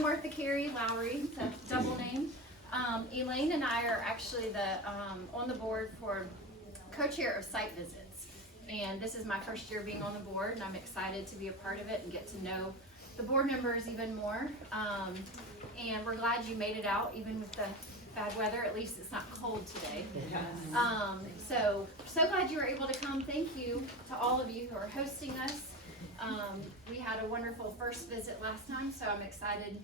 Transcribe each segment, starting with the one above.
I'm Martha Carey Lowry, that's double name. Elaine and I are actually on the board for co-chair of site visits. And this is my first year being on the board, and I'm excited to be a part of it and get to know the board members even more. And we're glad you made it out, even with the bad weather. At least it's not cold today. So glad you were able to come. Thank you to all of you who are hosting us. We had a wonderful first visit last time, so I'm excited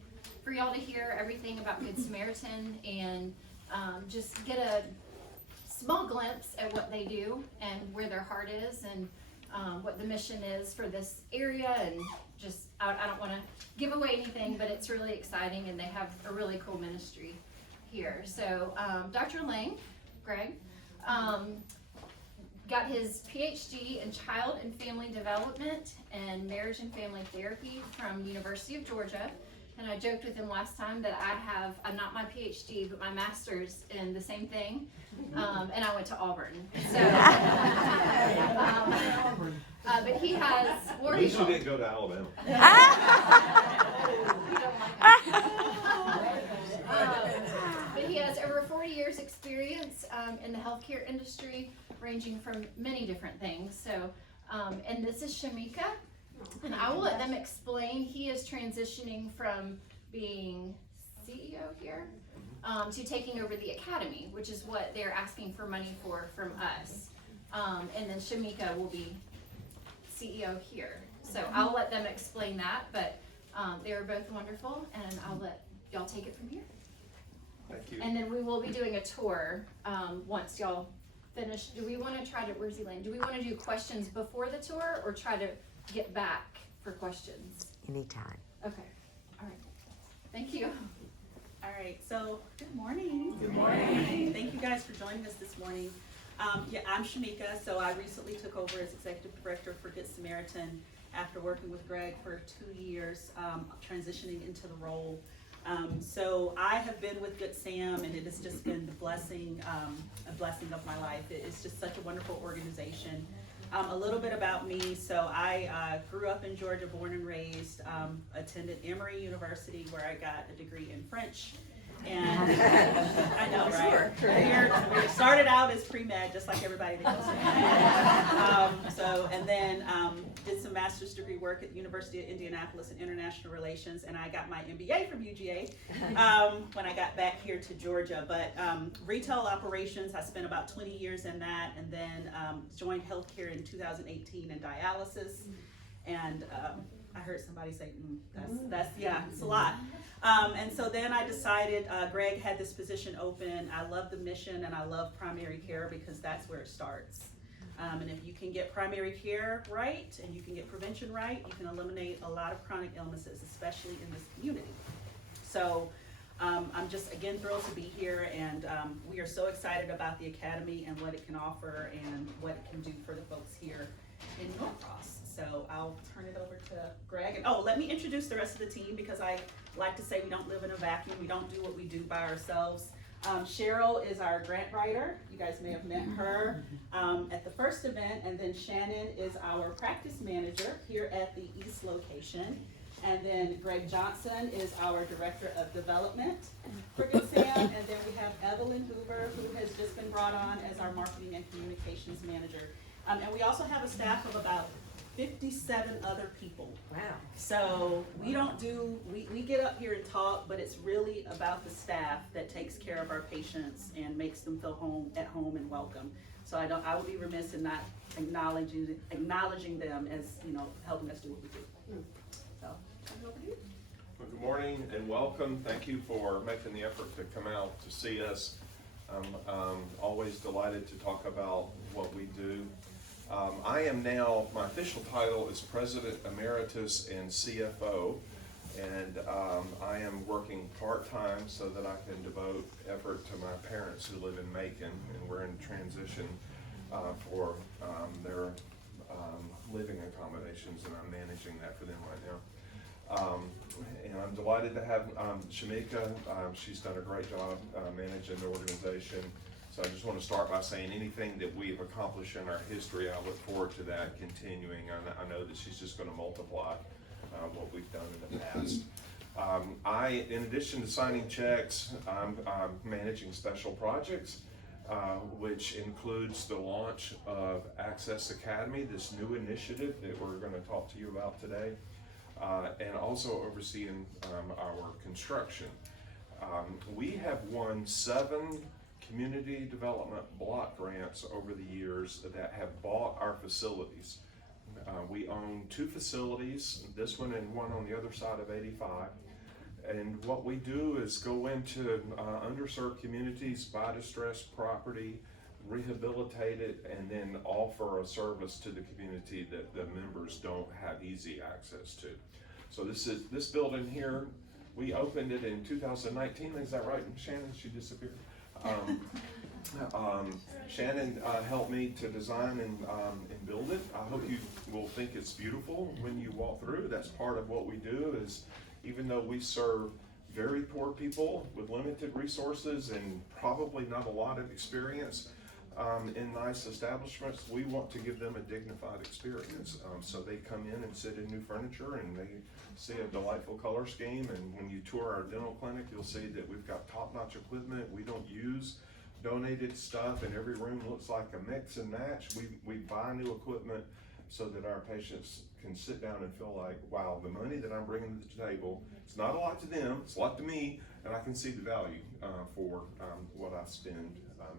for y'all to hear everything about Good Samaritan and just get a small glimpse at what they do and where their heart is and what the mission is for this area. And just, I don't want to give away anything, but it's really exciting, and they have a really cool ministry here. So Dr. Lang, Greg, got his PhD in Child and Family Development and Marriage and Family Therapy from University of Georgia. And I joked with him last time that I'm not my PhD, but my master's in the same thing. And I went to Auburn. So, but he has... At least you didn't go to Alabama. But he has over 40 years experience in the healthcare industry, ranging from many different things. So, and this is Shamika, and I will let them explain. He is transitioning from being CEO here to taking over the academy, which is what they're asking for money for from us. And then Shamika will be CEO here. So I'll let them explain that, but they are both wonderful, and I'll let y'all take it from here. Thank you. And then we will be doing a tour once y'all finish. Do we want to try to, where's Elaine? Do we want to do questions before the tour or try to get back for questions? Anytime. Okay, all right. Thank you. All right, so good morning. Good morning. Thank you guys for joining us this morning. I'm Shamika, so I recently took over as Executive Director for Good Samaritan after working with Greg for 2 years, transitioning into the role. So I have been with Good Sam, and it has just been a blessing of my life. It is just such a wonderful organization. A little bit about me. So I grew up in Georgia, born and raised, attended Emory University where I got a degree in French. And I know, right? We started out as pre-med, just like everybody that goes to and then did some master's degree work at the University of Indianapolis in International Relations, and I got my MBA from UGA when I got back here to Georgia. But retail operations, I spent about 20 years in that, and then joined healthcare in 2018 in dialysis. And I heard somebody say, it's a lot. And so then I decided, Greg had this position open. I love the mission, and I love primary care because that's where it starts. And if you can get primary care right and you can get prevention right, you can eliminate a lot of chronic illnesses, especially in this community. So I'm just, again, thrilled to be here, and we are so excited about the Academy and what it can offer and what it can do for the folks here in Norcross. So I'll turn it over to Greg. And let me introduce the rest of the team, because I like to say we don't live in a vacuum. We don't do what we do by ourselves. Cheryl is our grant writer. You guys may have met her at the first event. And then Shannon is our practice manager here at the East location. And then Greg Johnson is our director of development for Good Sam. And then we have Evelyn Hoover, who has just been brought on as our marketing and communications manager. And we also have a staff of about 57 other people. Wow. So we get up here and talk, but it's really about the staff that takes care of our patients and makes them feel at home and welcome. So I would be remiss in not acknowledging them as, helping us do what we do. So, over to you. Well, good morning and welcome. Thank you for making the effort to come out to see us. I'm always delighted to talk about what we do. I am now, my official title is President Emeritus and CFO, and I am working part-time so that I can devote effort to my parents who live in Macon, and we're in transition for their living accommodations, and I'm managing that for them right now. And I'm delighted to have Shamika. She's done a great job managing the organization. So I just want to start by saying anything that we've accomplished in our history, I look forward to that continuing. I know that she's just going to multiply what we've done in the past. In addition to signing checks, I'm managing special projects, which includes the launch of Access Academy, this new initiative that we're going to talk to you about today, and also overseeing our construction. We have won 7 community development block grants over the years that have bought our facilities. We own 2 facilities, this one and one on the other side of 85. And what we do is go into underserved communities, buy distressed property, rehabilitate it, and then offer a service to the community that the members don't have easy access to. So this building here, we opened it in 2019, is that right, Shannon? She disappeared. Shannon helped me to design and build it. I hope you will think it's beautiful when you walk through. That's part of what we do, is even though we serve very poor people with limited resources and probably not a lot of experience in nice establishments, we want to give them a dignified experience. So they come in and sit in new furniture and they see a delightful color scheme, and when you tour our dental clinic, you'll see that we've got top-notch equipment. We don't use donated stuff, and every room looks like a mix and match. We buy new equipment so that our patients can sit down and feel like, wow, the money that I'm bringing to the table, it's not a lot to them, it's a lot to me, and I can see the value for what I spend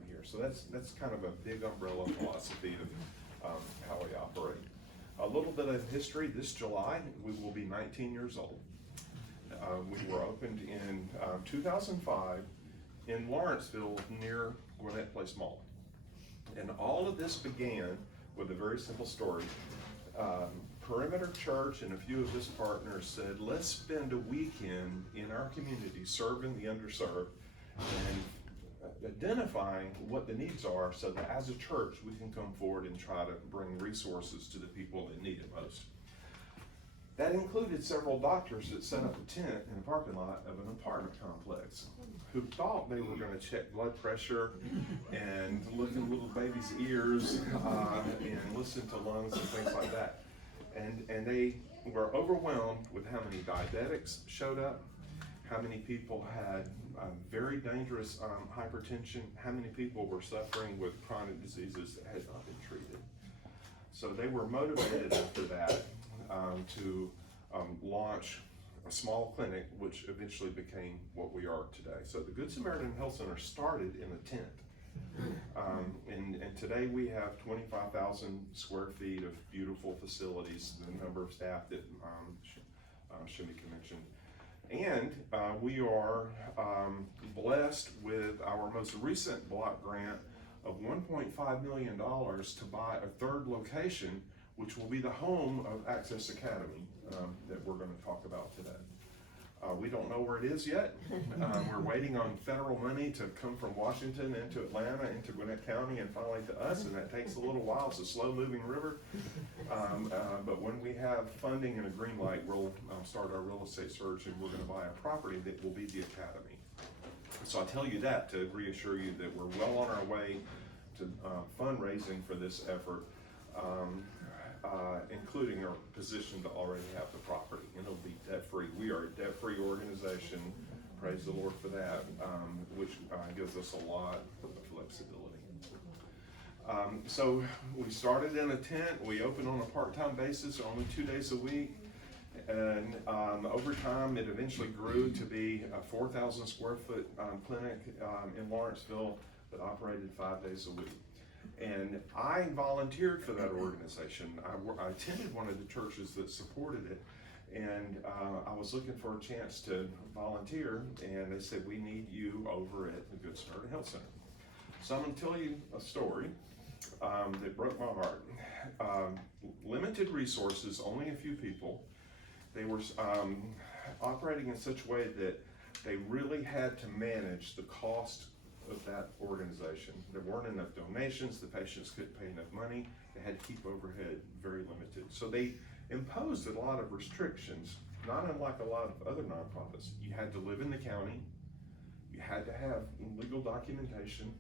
here. So that's kind of a big umbrella philosophy of how we operate. A little bit of history: this July, we will be 19 years old. We were opened in 2005 in Lawrenceville near Gwinnett Place Mall. And all of this began with a very simple story. Perimeter Church and a few of his partners said, let's spend a weekend in our community serving the underserved and identifying what the needs are, so that as a church we can come forward and try to bring resources to the people that need it most. That included several doctors that set up a tent in the parking lot of an apartment complex, who thought they were going to check blood pressure and look in little babies' ears and listen to lungs and things like that. And they were overwhelmed with how many diabetics showed up, how many people had very dangerous hypertension, how many people were suffering with chronic diseases that had not been treated. So they were motivated after that to launch a small clinic, which eventually became what we are today. So the Good Samaritan Health Center started in a tent. And today we have 25,000 square feet of beautiful facilities, the number of staff that Shamika mentioned. And we are blessed with our most recent block grant of $1.5 million to buy a 3rd location, which will be the home of Access Academy that we're going to talk about today. We don't know where it is yet. We're waiting on federal money to come from Washington into Atlanta, into Gwinnett County, and finally to us, and that takes a little while. It's a slow-moving river. But when we have funding and a green light, we'll start our real estate search, and we're going to buy a property that will be the academy. So I tell you that to reassure you that we're well on our way to fundraising for this effort, including our position to already have the property, and it'll be debt-free. We are a debt-free organization, praise the Lord for that, which gives us a lot of flexibility. So we started in a tent. We opened on a part-time basis, only 2 days a week, and over time it eventually grew to be a 4,000 square foot clinic in Lawrenceville that operated 5 days a week. And I volunteered for that organization. I attended one of the churches that supported it, and I was looking for a chance to volunteer, and they said, we need you over at the Good Samaritan Health Center. So I'm going to tell you a story that broke my heart. Limited resources, only a few people. They were operating in such a way that they really had to manage the cost of that organization. There weren't enough donations, the patients couldn't pay enough money, they had to keep overhead very limited. So they imposed a lot of restrictions, not unlike a lot of other nonprofits. You had to live in the county, you had to have legal documentation,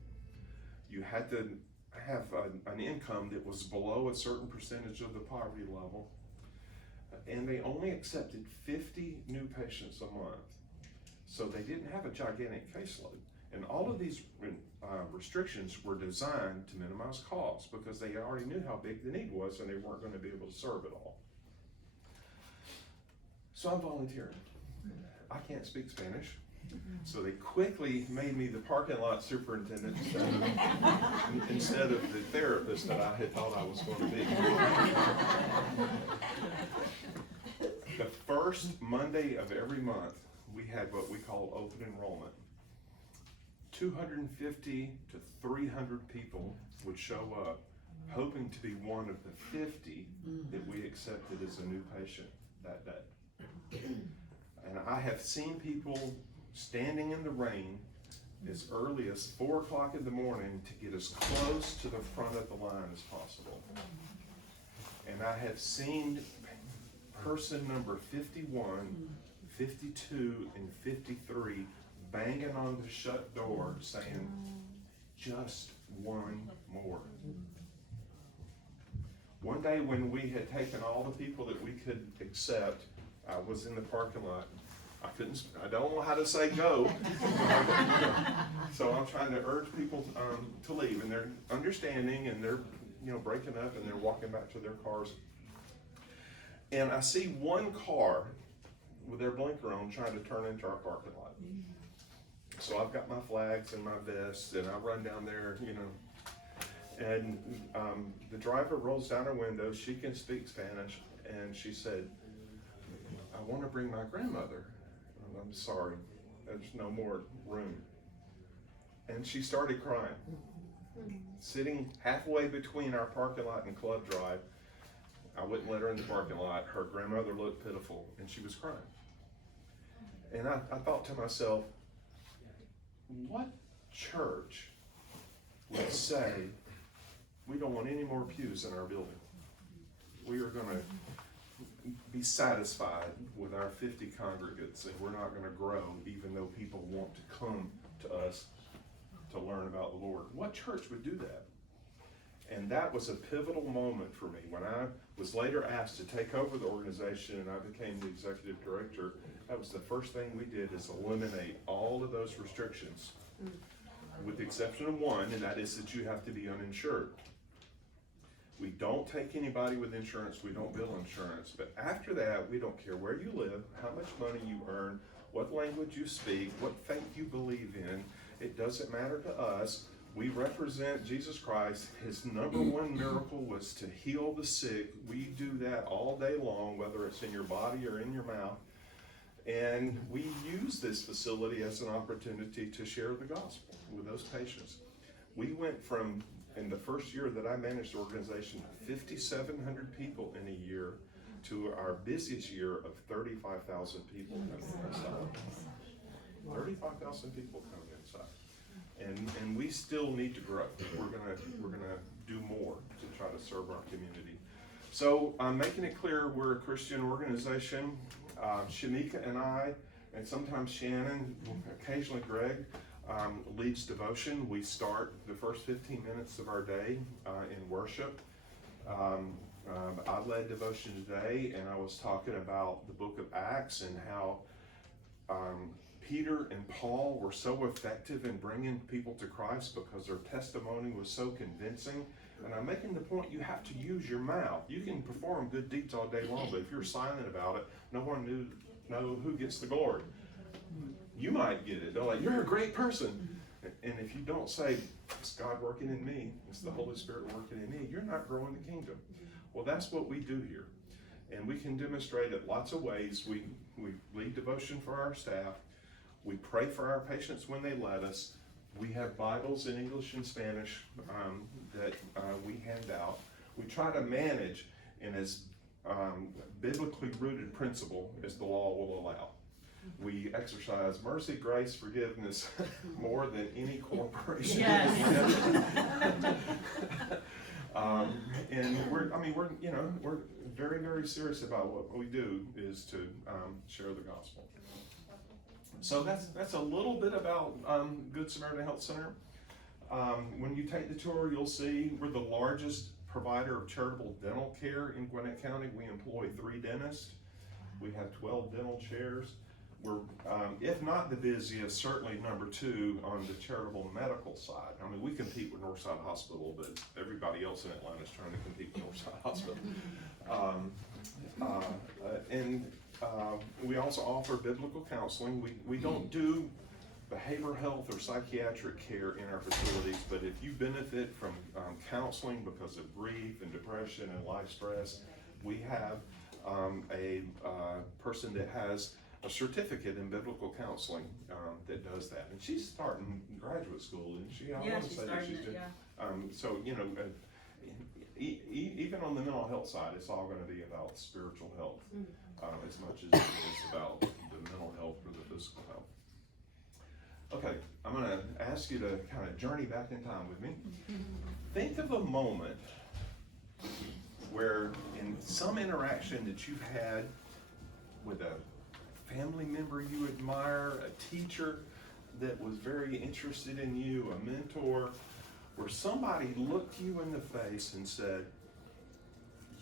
you had to have an income that was below a certain percentage of the poverty level. and they only accepted 50 new patients a month. So they didn't have a gigantic caseload. And all of these restrictions were designed to minimize costs because they already knew how big the need was and they weren't going to be able to serve it all. So I'm volunteering. I can't speak Spanish. So they quickly made me the parking lot superintendent instead of the therapist that I had thought I was going to be. The first Monday of every month, we had what we call open enrollment. 250 to 300 people would show up hoping to be one of the 50 that we accepted as a new patient that day. And I have seen people standing in the rain as early as 4 o'clock in the morning to get as close to the front of the line as possible. And I have seen person number 51, 52, and 53 banging on the shut door saying, just one more. One day when we had taken all the people that we could accept, I was in the parking lot. I don't know how to say go. So I'm trying to urge people to leave, and they're understanding, and they're breaking up, and they're walking back to their cars. And I see one car with their blinker on trying to turn into our parking lot. So I've got my flags and my vest, and I run down there, and the driver rolls down her window. She can speak Spanish, and she said, I want to bring my grandmother. I'm sorry, there's no more room. And she started crying. Sitting halfway between our parking lot and Club Drive, I wouldn't let her in the parking lot. Her grandmother looked pitiful, and she was crying. And I thought to myself, what church would say, we don't want any more pews in our building? We are going to be satisfied with our 50 congregants, and we're not going to grow even though people want to come to us to learn about the Lord. What church would do that? And that was a pivotal moment for me. When I was later asked to take over the organization and I became the executive director, that was the first thing we did, is eliminate all of those restrictions, with the exception of one, and that is that you have to be uninsured. We don't take anybody with insurance, we don't bill insurance, but after that, we don't care where you live, how much money you earn, what language you speak, what faith you believe in. It doesn't matter to us. We represent Jesus Christ. His number one miracle was to heal the sick. We do that all day long, whether it's in your body or in your mouth. And we use this facility as an opportunity to share the gospel with those patients. We went from, in the first year that I managed the organization, 5,700 people in a year to our busiest year of 35,000 people coming inside. 35,000 people coming inside. And we still need to grow. We're gonna do more to try to serve our community. So I'm making it clear we're a Christian organization. Shamika and I, and sometimes Shannon, occasionally Greg, leads devotion. We start the first 15 minutes of our day in worship. I led devotion today, and I was talking about the book of Acts and how Peter and Paul were so effective in bringing people to Christ because their testimony was so convincing. And I'm making the point, you have to use your mouth. You can perform good deeds all day long, but if you're silent about it, no one know who gets the glory. You might get it. They're like, you're a great person. And if you don't say, it's God working in me, it's the Holy Spirit working in me, you're not growing the kingdom. Well, that's what we do here. And we can demonstrate it lots of ways. We lead devotion for our staff. We pray for our patients when they let us. We have Bibles in English and Spanish that we hand out. We try to manage in as biblically rooted principle as the law will allow. We exercise mercy, grace, forgiveness more than any corporation. Yes. And we're very, very serious about what we do is to share the gospel. So that's a little bit about Good Samaritan Health Center. When you take the tour, you'll see we're the largest provider of charitable dental care in Gwinnett County. We employ 3 dentists. We have 12 dental chairs. We're, if not the busiest, certainly number 2 on the charitable medical side. I mean, we compete with Northside Hospital, but everybody else in Atlanta is trying to compete with Northside Hospital. We also offer biblical counseling. We don't do behavioral health or psychiatric care in our facilities, but if you benefit from counseling because of grief and depression and life stress, we have a person that has a certificate in biblical counseling that does that, and she's starting graduate school, isn't she? Yeah, she's starting it, yeah. So, you know, even on the mental health side, it's all gonna be about spiritual health, as much as it is about the mental health or the physical health. Okay, I'm gonna ask you to kind of journey back in time with me. Think of a moment where in some interaction that you've had with a family member you admire, a teacher that was very interested in you, a mentor, where somebody looked you in the face and said,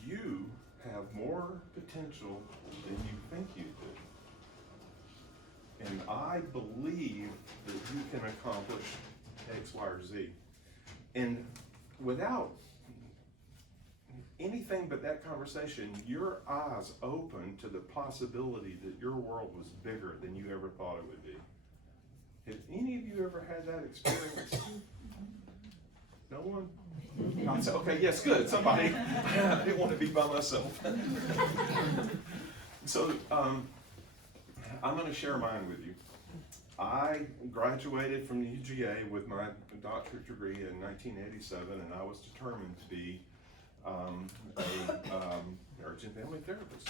you have more potential than you think you do. And I believe that you can accomplish X, Y, or Z. And without anything but that conversation, your eyes open to the possibility that your world was bigger than you ever thought it would be. Have any of you ever had that experience? No one? No, okay, yes, good, somebody. I didn't want to be by myself. So, I'm going to share mine with you. I graduated from the UGA with my doctorate degree in 1987, and I was determined to be a marriage and family therapist.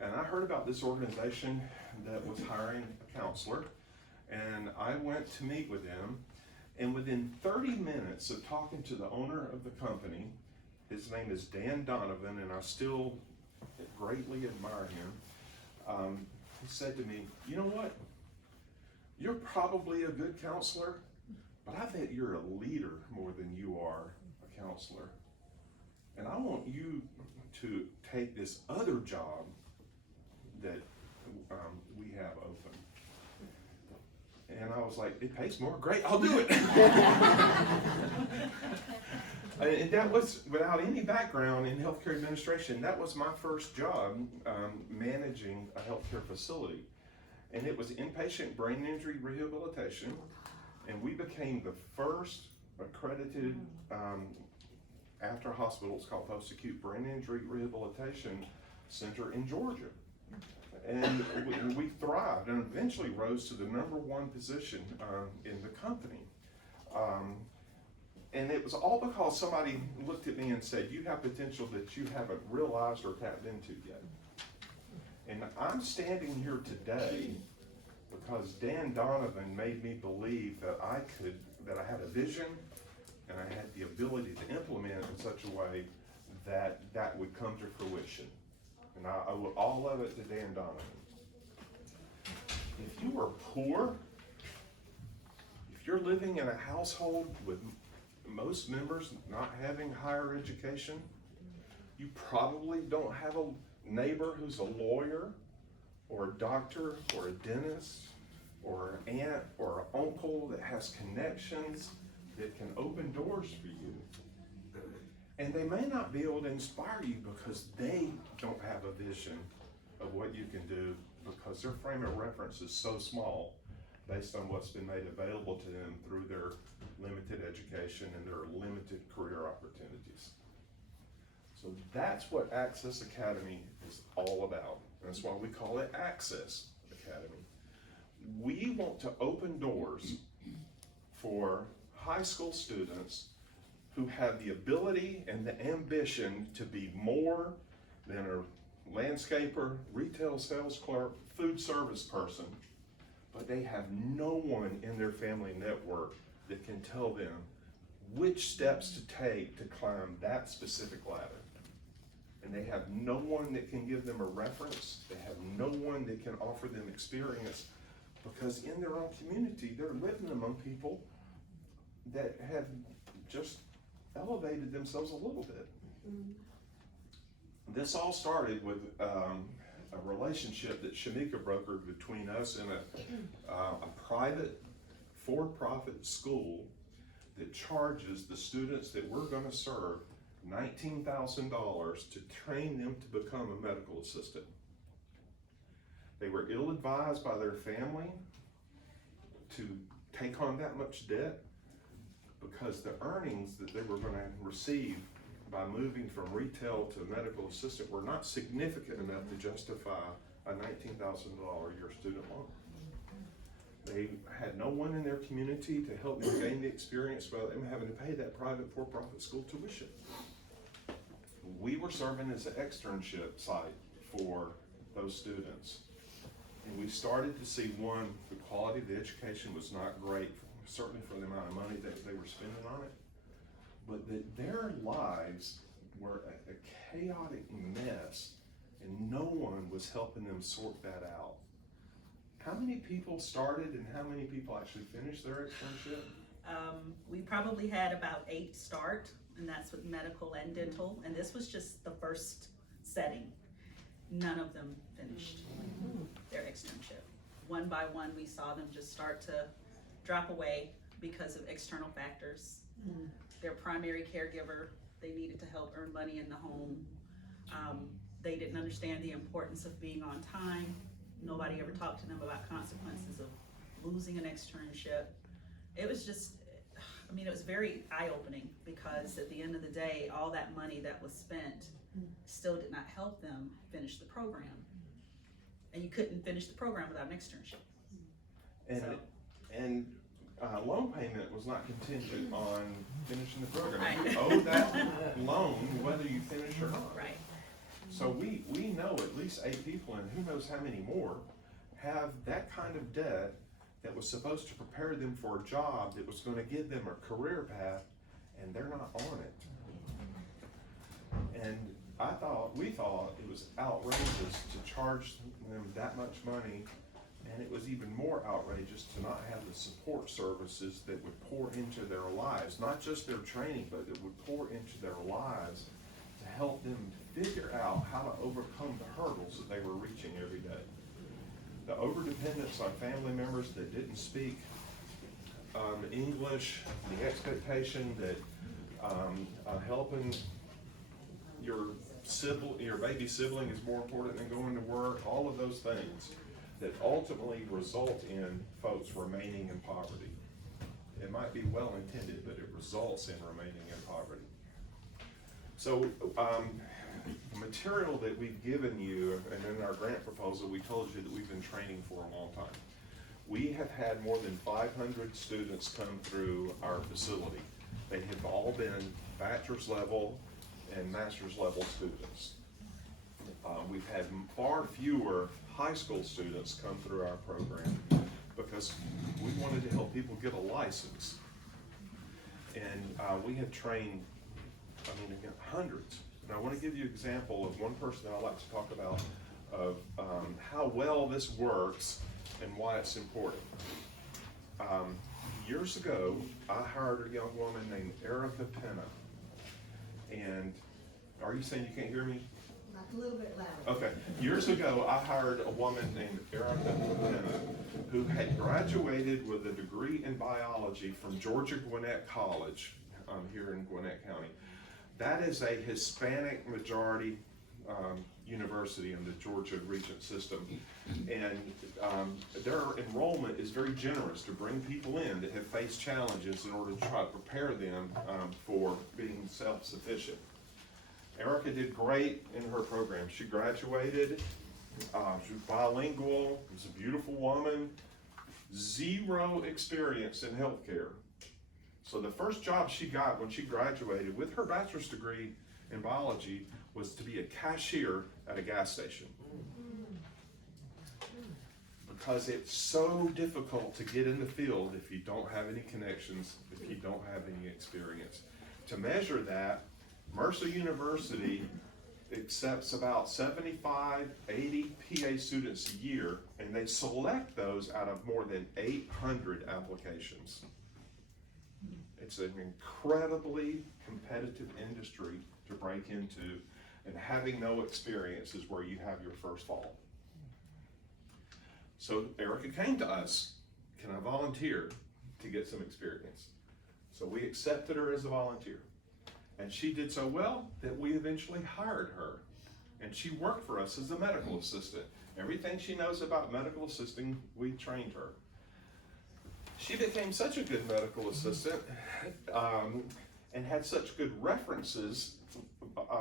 And I heard about this organization that was hiring a counselor, and I went to meet with them. And within 30 minutes of talking to the owner of the company, his name is Dan Donovan, and I still greatly admire him. He said to me, you know what? You're probably a good counselor, but I think you're a leader more than you are a counselor. And I want you to take this other job that we have open. And I was like, it pays more? Great, I'll do it. And that was, without any background in healthcare administration, that was my first job, managing a healthcare facility. And it was inpatient brain injury rehabilitation. And we became the first accredited, after hospitals called post-acute brain injury rehabilitation center in Georgia. And we thrived and eventually rose to the #1 position in the company. And it was all because somebody looked at me and said, you have potential that you haven't realized or tapped into yet. And I'm standing here today because Dan Donovan made me believe that I had a vision and I had the ability to implement in such a way that that would come to fruition. And I owe all of it to Dan Donovan. If you are poor, if you're living in a household with most members not having higher education, you probably don't have a neighbor who's a lawyer or a doctor or a dentist or an aunt or an uncle that has connections that can open doors for you. And they may not be able to inspire you because they don't have a vision of what you can do because their frame of reference is so small based on what's been made available to them through their limited education and their limited career opportunities. So that's what Access Academy is all about. That's why we call it Access Academy. We want to open doors for high school students who have the ability and the ambition to be more than a landscaper, retail sales clerk, food service person, but they have no one in their family network that can tell them which steps to take to climb that specific ladder. And they have no one that can give them a reference. They have no one that can offer them experience because in their own community, they're living among people that have just elevated themselves a little bit. This all started with a relationship that Shamika brokered between us and a private for-profit school that charges the students that we're gonna serve $19,000 to train them to become a medical assistant. They were ill-advised by their family to take on that much debt because the earnings that they were gonna receive by moving from retail to medical assistant were not significant enough to justify a $19,000 a year student loan. They had no one in their community to help them gain the experience without them having to pay that private for-profit school tuition. We were serving as an externship site for those students. And we started to see, one, the quality of the education was not great, certainly for the amount of money that they were spending on it, but that their lives were a chaotic mess and no one was helping them sort that out. How many people started and how many people actually finished their externship? We probably had about 8 start, and that's with medical and dental, and this was just the first setting. None of them finished their externship. One by one, we saw them just start to drop away because of external factors. Their primary caregiver, they needed to help earn money in the home. They didn't understand the importance of being on time. Nobody ever talked to them about consequences of losing an externship. It was just, I mean, it was very eye-opening because at the end of the day, all that money that was spent still did not help them finish the program. And you couldn't finish the program without an externship. And loan payment was not contingent on finishing the program. Right. You owe that loan whether you finish or not. Right. So we know at least 8 people, and who knows how many more, have that kind of debt that was supposed to prepare them for a job that was gonna give them a career path, and they're not on it. And we thought it was outrageous to charge them that much money, and it was even more outrageous to not have the support services that would pour into their lives, not just their training, but that would pour into their lives to help them figure out how to overcome the hurdles that they were reaching every day. The overdependence on family members that didn't speak English, the expectation that helping your baby sibling is more important than going to work, all of those things that ultimately result in folks remaining in poverty. It might be well intended, but it results in remaining in poverty. So the material that we've given you, and in our grant proposal, we told you that we've been training for a long time. We have had more than 500 students come through our facility. They have all been bachelor's level and master's level students. We've had far fewer high school students come through our program because we wanted to help people get a license. And we have trained, again, hundreds. And I want to give you an example of one person that I like to talk about of how well this works and why it's important. Years ago, I hired a young woman named Erica Penna. And are you saying you can't hear me? A little bit louder. Okay. Years ago, I hired a woman named Erica Penna who had graduated with a degree in biology from Georgia Gwinnett College here in Gwinnett County. That is a Hispanic majority university in the Georgia Regent system. And their enrollment is very generous to bring people in that have faced challenges in order to try to prepare them for being self-sufficient. Erica did great in her program. She graduated, she was bilingual, was a beautiful woman, 0 experience in healthcare. So the first job she got when she graduated with her bachelor's degree in biology was to be a cashier at a gas station. Because it's so difficult to get in the field if you don't have any connections, if you don't have any experience. To measure that, Mercer University accepts about 75, 80 PA students a year, and they select those out of more than 800 applications. It's an incredibly competitive industry to break into, and having no experience is where you have your first fall. So Erica came to us, can I volunteer to get some experience? So we accepted her as a volunteer. And she did so well that we eventually hired her. And she worked for us as a medical assistant. Everything she knows about medical assisting, we trained her. She became such a good medical assistant and had such good references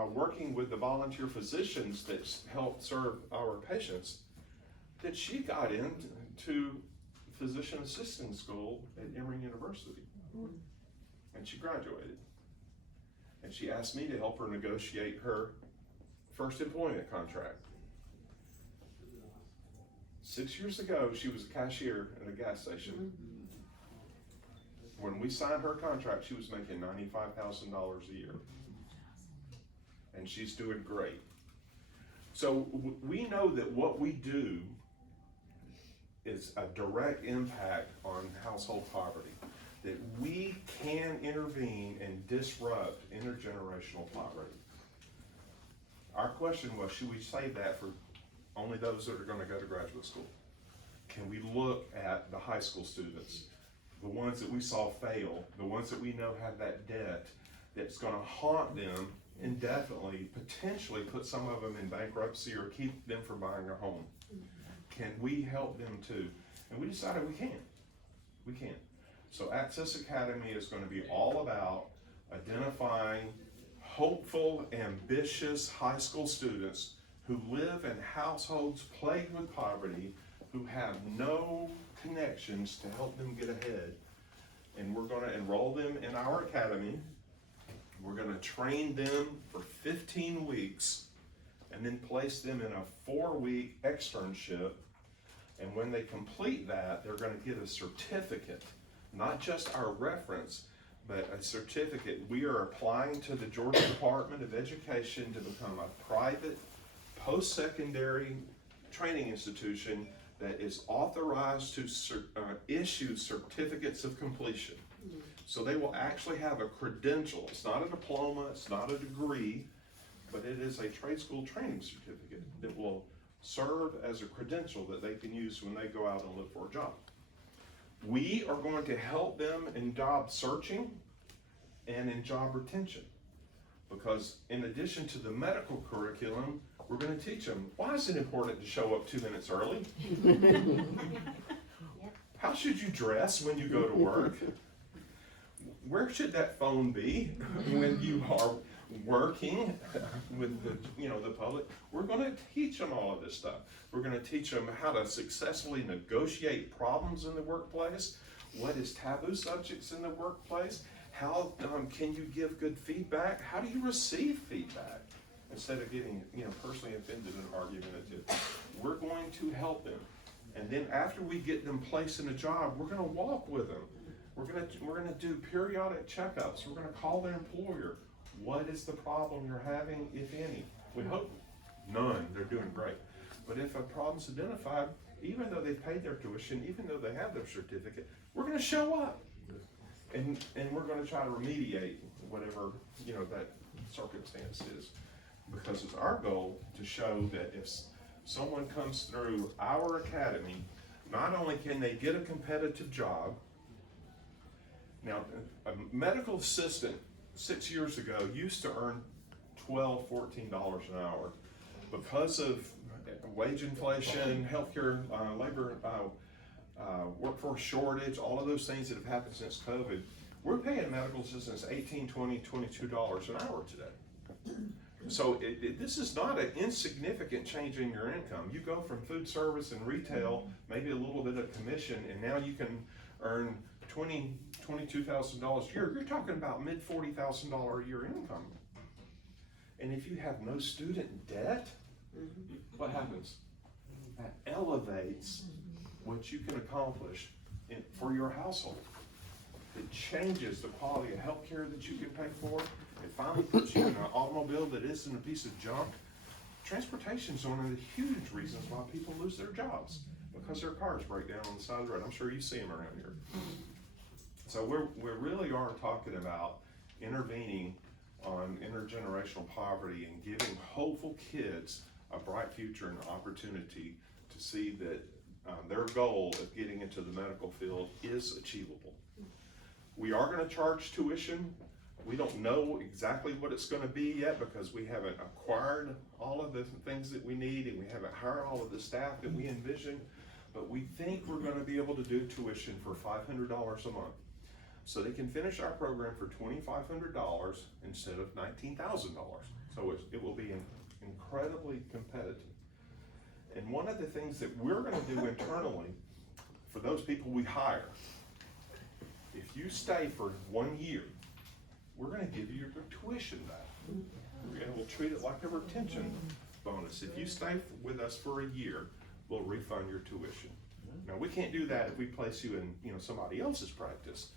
working with the volunteer physicians that helped serve our patients that she got into physician assisting school at Emory University. And she graduated. And she asked me to help her negotiate her first employment contract. 6 years ago, she was a cashier at a gas station. When we signed her contract, she was making $95,000 a year. And she's doing great. So we know that what we do is a direct impact on household poverty. That we can intervene and disrupt intergenerational poverty. Our question was, should we save that for only those that are going to go to graduate school? Can we look at the high school students, the ones that we saw fail, the ones that we know have that debt that's going to haunt them indefinitely, potentially put some of them in bankruptcy or keep them from buying a home? Can we help them too? And we decided we can. We can. So Access Academy is going to be all about identifying hopeful, ambitious high school students who live in households plagued with poverty, who have no connections to help them get ahead. And we're going to enroll them in our academy. We're going to train them for 15 weeks and then place them in a 4-week externship. And when they complete that, they're going to get a certificate. Not just our reference, but a certificate. We are applying to the Georgia Department of Education to become a private post-secondary training institution that is authorized to issue certificates of completion. So they will actually have a credential. It's not a diploma, it's not a degree, but it is a trade school training certificate that will serve as a credential that they can use when they go out and look for a job. We are going to help them in job searching and in job retention, because in addition to the medical curriculum, we're going to teach them, why is it important to show up 2 minutes early? How should you dress when you go to work? Where should that phone be when you are working with the public? We're going to teach them all of this stuff. We're going to teach them how to successfully negotiate problems in the workplace. What is taboo subjects in the workplace? How can you give good feedback? How do you receive feedback instead of getting personally offended and argumentative? We're going to help them, and then after we get them placed in a job, we're going to walk with them. We're going to do periodic checkups. We're going to call their employer. What is the problem you're having, if any? We hope none. They're doing great. But if a problem's identified, even though they've paid their tuition, even though they have their certificate, we're going to show up. And we're going to try to remediate whatever that circumstance is. Because it's our goal to show that if someone comes through our academy, not only can they get a competitive job. Now, a medical assistant 6 years ago used to earn $12, $14 an hour. Because of wage inflation, healthcare, labor, workforce shortage, all of those things that have happened since COVID, we're paying medical assistants $18, $20, $22 an hour today. So this is not an insignificant change in your income. You go from food service and retail, maybe a little bit of commission, and now you can earn $22,000 a year. You're talking about mid $40,000 a year income. And if you have no student debt, what happens? That elevates what you can accomplish for your household. It changes the quality of health care that you can pay for. It finally puts you in an automobile that isn't a piece of junk. Transportation is one of the huge reasons why people lose their jobs, because their cars break down on the side of the road. I'm sure you see them around here. So we really are talking about intervening on intergenerational poverty and giving hopeful kids a bright future and opportunity to see that their goal of getting into the medical field is achievable. We are going to charge tuition. We don't know exactly what it's going to be yet because we haven't acquired all of the things that we need and we haven't hired all of the staff that we envision, but we think we're going to be able to do tuition for $500 a month. So they can finish our program for $2,500 instead of $19,000. So it will be incredibly competitive. And one of the things that we're going to do internally for those people we hire, if you stay for 1 year, we're going to give you your tuition back. And we'll treat it like a retention bonus. If you stay with us for a year, we'll refund your tuition. Now, we can't do that if we place you in somebody else's practice,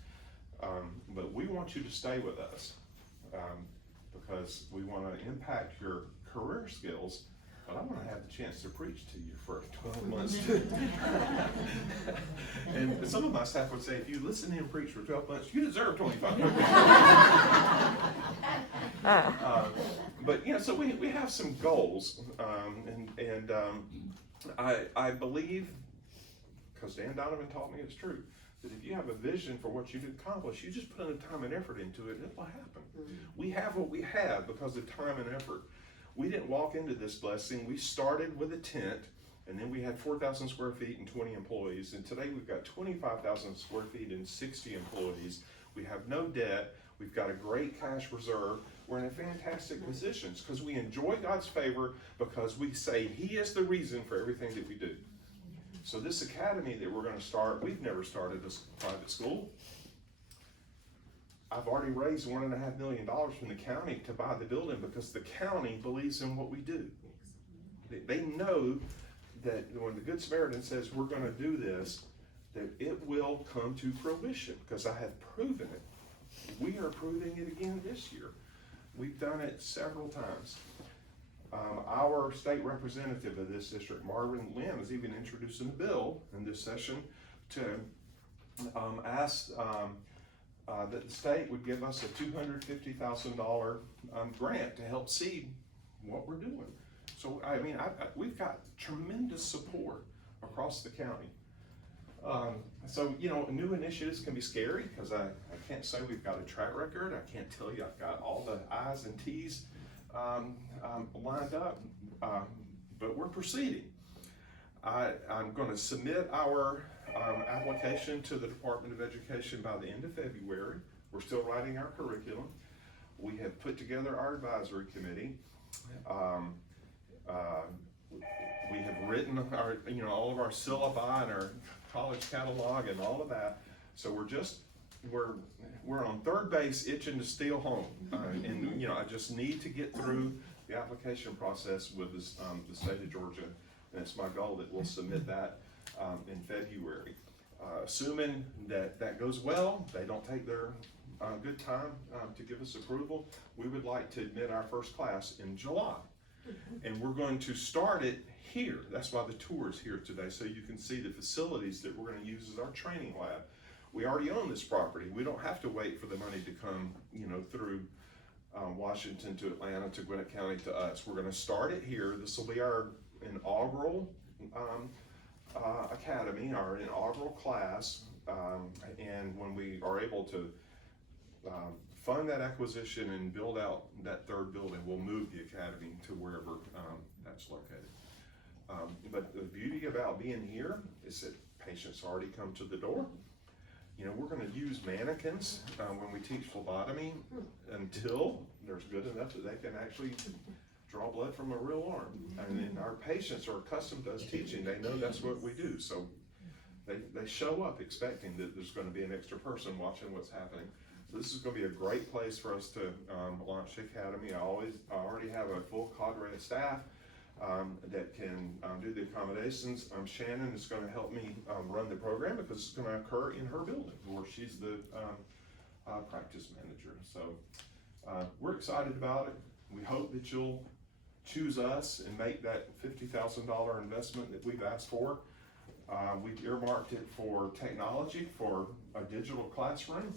but we want you to stay with us because we want to impact your career skills. But I want to have the chance to preach to you for 12 months. And some of my staff would say, if you listen to him preach for 12 months, you deserve 25. But so we have some goals, and I believe, because Dan Donovan taught me it's true, that if you have a vision for what you can accomplish, you just put in the time and effort into it, and it will happen. We have what we have because of time and effort. We didn't walk into this blessing. We started with a tent, and then we had 4,000 square feet and 20 employees. And today we've got 25,000 square feet and 60 employees. We have no debt. We've got a great cash reserve. We're in a fantastic position because we enjoy God's favor because we say He is the reason for everything that we do. So this academy that we're going to start, we've never started a private school. I've already raised $1.5 million from the county to buy the building because the county believes in what we do. They know that when the Good Samaritan says we're going to do this, that it will come to fruition because I have proven it. We are proving it again this year. We've done it several times. Our state representative of this district, Marvin Lim, is even introducing a bill in this session to ask that the state would give us a $250,000 grant to help seed what we're doing. So, we've got tremendous support across the county. So, new initiatives can be scary because I can't say we've got a track record. I can't tell you I've got all the I's and T's lined up, but we're proceeding. I'm going to submit our application to the Department of Education by the end of February. We're still writing our curriculum. We have put together our advisory committee. We have written our, all of our syllabi and our college catalog and all of that. So we're on third base, itching to steal home. And I just need to get through the application process with the state of Georgia. And it's my goal that we'll submit that in February. Assuming that goes well, they don't take their good time to give us approval, we would like to admit our first class in July. And we're going to start it here. That's why the tour is here today, so you can see the facilities that we're going to use as our training lab. We already own this property. We don't have to wait for the money to come, through Washington to Atlanta to Gwinnett County to us. We're going to start it here. This will be our inaugural academy, our inaugural class, and when we are able to fund that acquisition and build out that third building, we'll move the academy to wherever that's located. But the beauty about being here is that patients already come to the door. We're going to use mannequins when we teach phlebotomy until there's good enough that they can actually draw blood from a real arm. And then our patients are accustomed to us teaching. They know that's what we do. So they show up expecting that there's going to be an extra person watching what's happening. So this is going to be a great place for us to launch the academy. I already have a full cadre of staff that can do the accommodations. Shannon is going to help me run the program because it's going to occur in her building where she's the practice manager. So we're excited about it. We hope that you'll choose us and make that $50,000 investment that we've asked for. We've earmarked it for technology, for a digital classroom,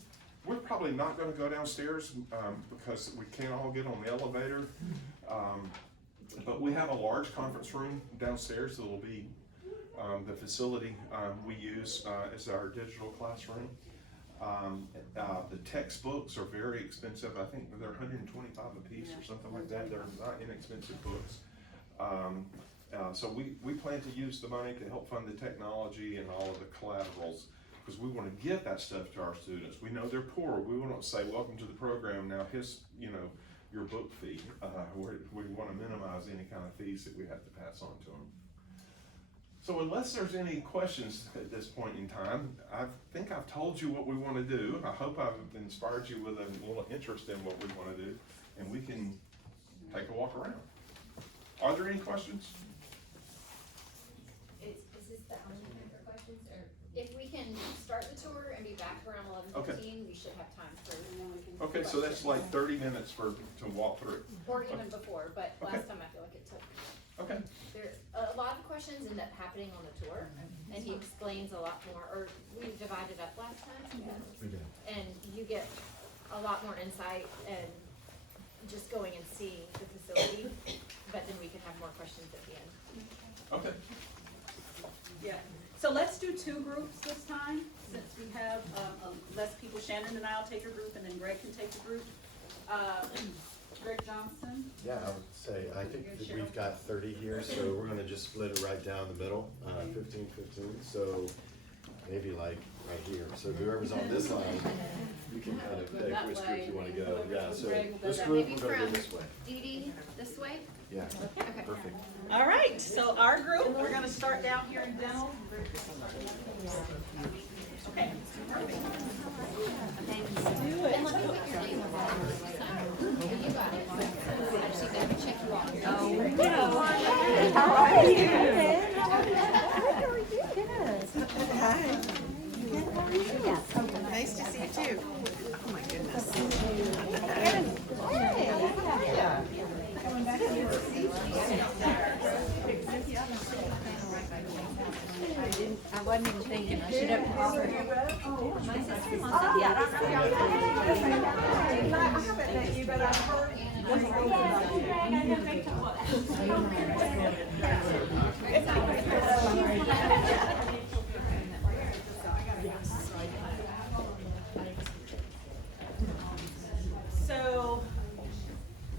we're probably not gonna go downstairs, because we can't all get on the elevator. But we have a large conference room downstairs that'll be, the facility, we use, as our digital classroom. The textbooks are very expensive. I think they're $125 a piece or something like that. They're not inexpensive books. So we plan to use the money to help fund the technology and all of the collaterals, because we want to give that stuff to our students. We know they're poor. We want to say, welcome to the program. Now here's, your book fee. We want to minimize any kind of fees that we have to pass on to them. So unless there's any questions at this point in time, I think I've told you what we want to do. I hope I've inspired you with a little interest in what we want to do, and we can take a walk around. Are there any questions? Is this the only time for questions, or if we can start the tour and be back around 11:15, we should have time for. Okay, so that's like 30 minutes to walk through. Or even before, but Okay. last time I feel like it took. Okay. There, a lot of questions end up happening on the tour, and he explains a lot more, or we divided up last time. We did. And you get a lot more insight and just going and seeing the facility, but then we can have more questions at the end. Okay. Yeah, so let's do 2 groups this time, since we have less people. Shannon and I'll take a group, and then Greg can take a group. Greg Johnson? Yeah, I would say, I think that we've got 30 here, so we're gonna just split it right down the middle, 15, 15, so maybe like right here. So whoever's on this line, you can kind of pick which group you wanna go. Yeah, so this group, we're gonna go this way. Dee Dee, this way? Yeah, Okay. perfect. All right, so our group, we're gonna start down here in dental. Okay. And let me put your name on that. You got it. I just need to check you off. How are you? Nice to see you too. Oh my goodness. I wasn't even thinking, I should have. My sister-in-law said, yeah, I haven't met you, but I've heard. So,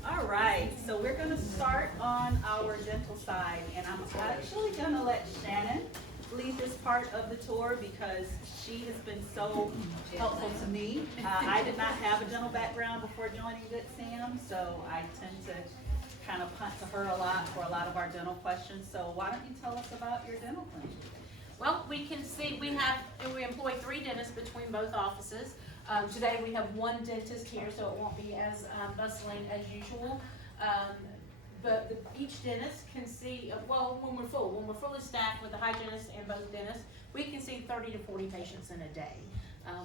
all right, so we're gonna start on our dental side, and I'm actually gonna let Shannon lead this part of the tour because she has been so helpful to me. I did not have a dental background before joining Good Sam, so I tend to kind of punt to her a lot for a lot of our dental questions. So why don't you tell us about your dental clinic? Well, we can see, we employ 3 dentists between both offices. Today we have 1 dentist here, so it won't be as bustling as usual. But each dentist can see, well, when we're fully staffed with the hygienist and both dentists, we can see 30 to 40 patients in a day.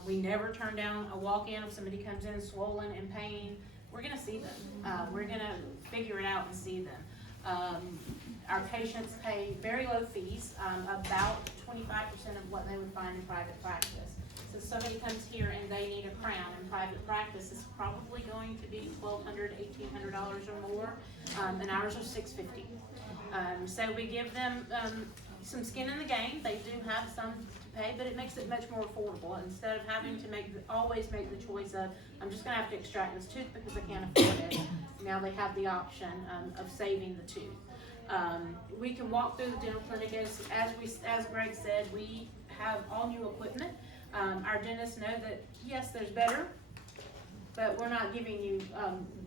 We never turn down a walk-in if somebody comes in swollen and pain. We're gonna see them. We're gonna figure it out and see them. Our patients pay very low fees, about 25% of what they would find in private practice. So if somebody comes here and they need a crown in private practice, it's probably going to be $1,200, $1,800 or more, and ours are $650. So we give them some skin in the game. They do have some to pay, but it makes it much more affordable. Instead of having to always make the choice of, I'm just gonna have to extract this tooth because I can't afford it. Now they have the option of saving the tooth. We can walk through the dental clinic as Greg said, we have all new equipment. Our dentists know that, yes, there's better, but we're not giving you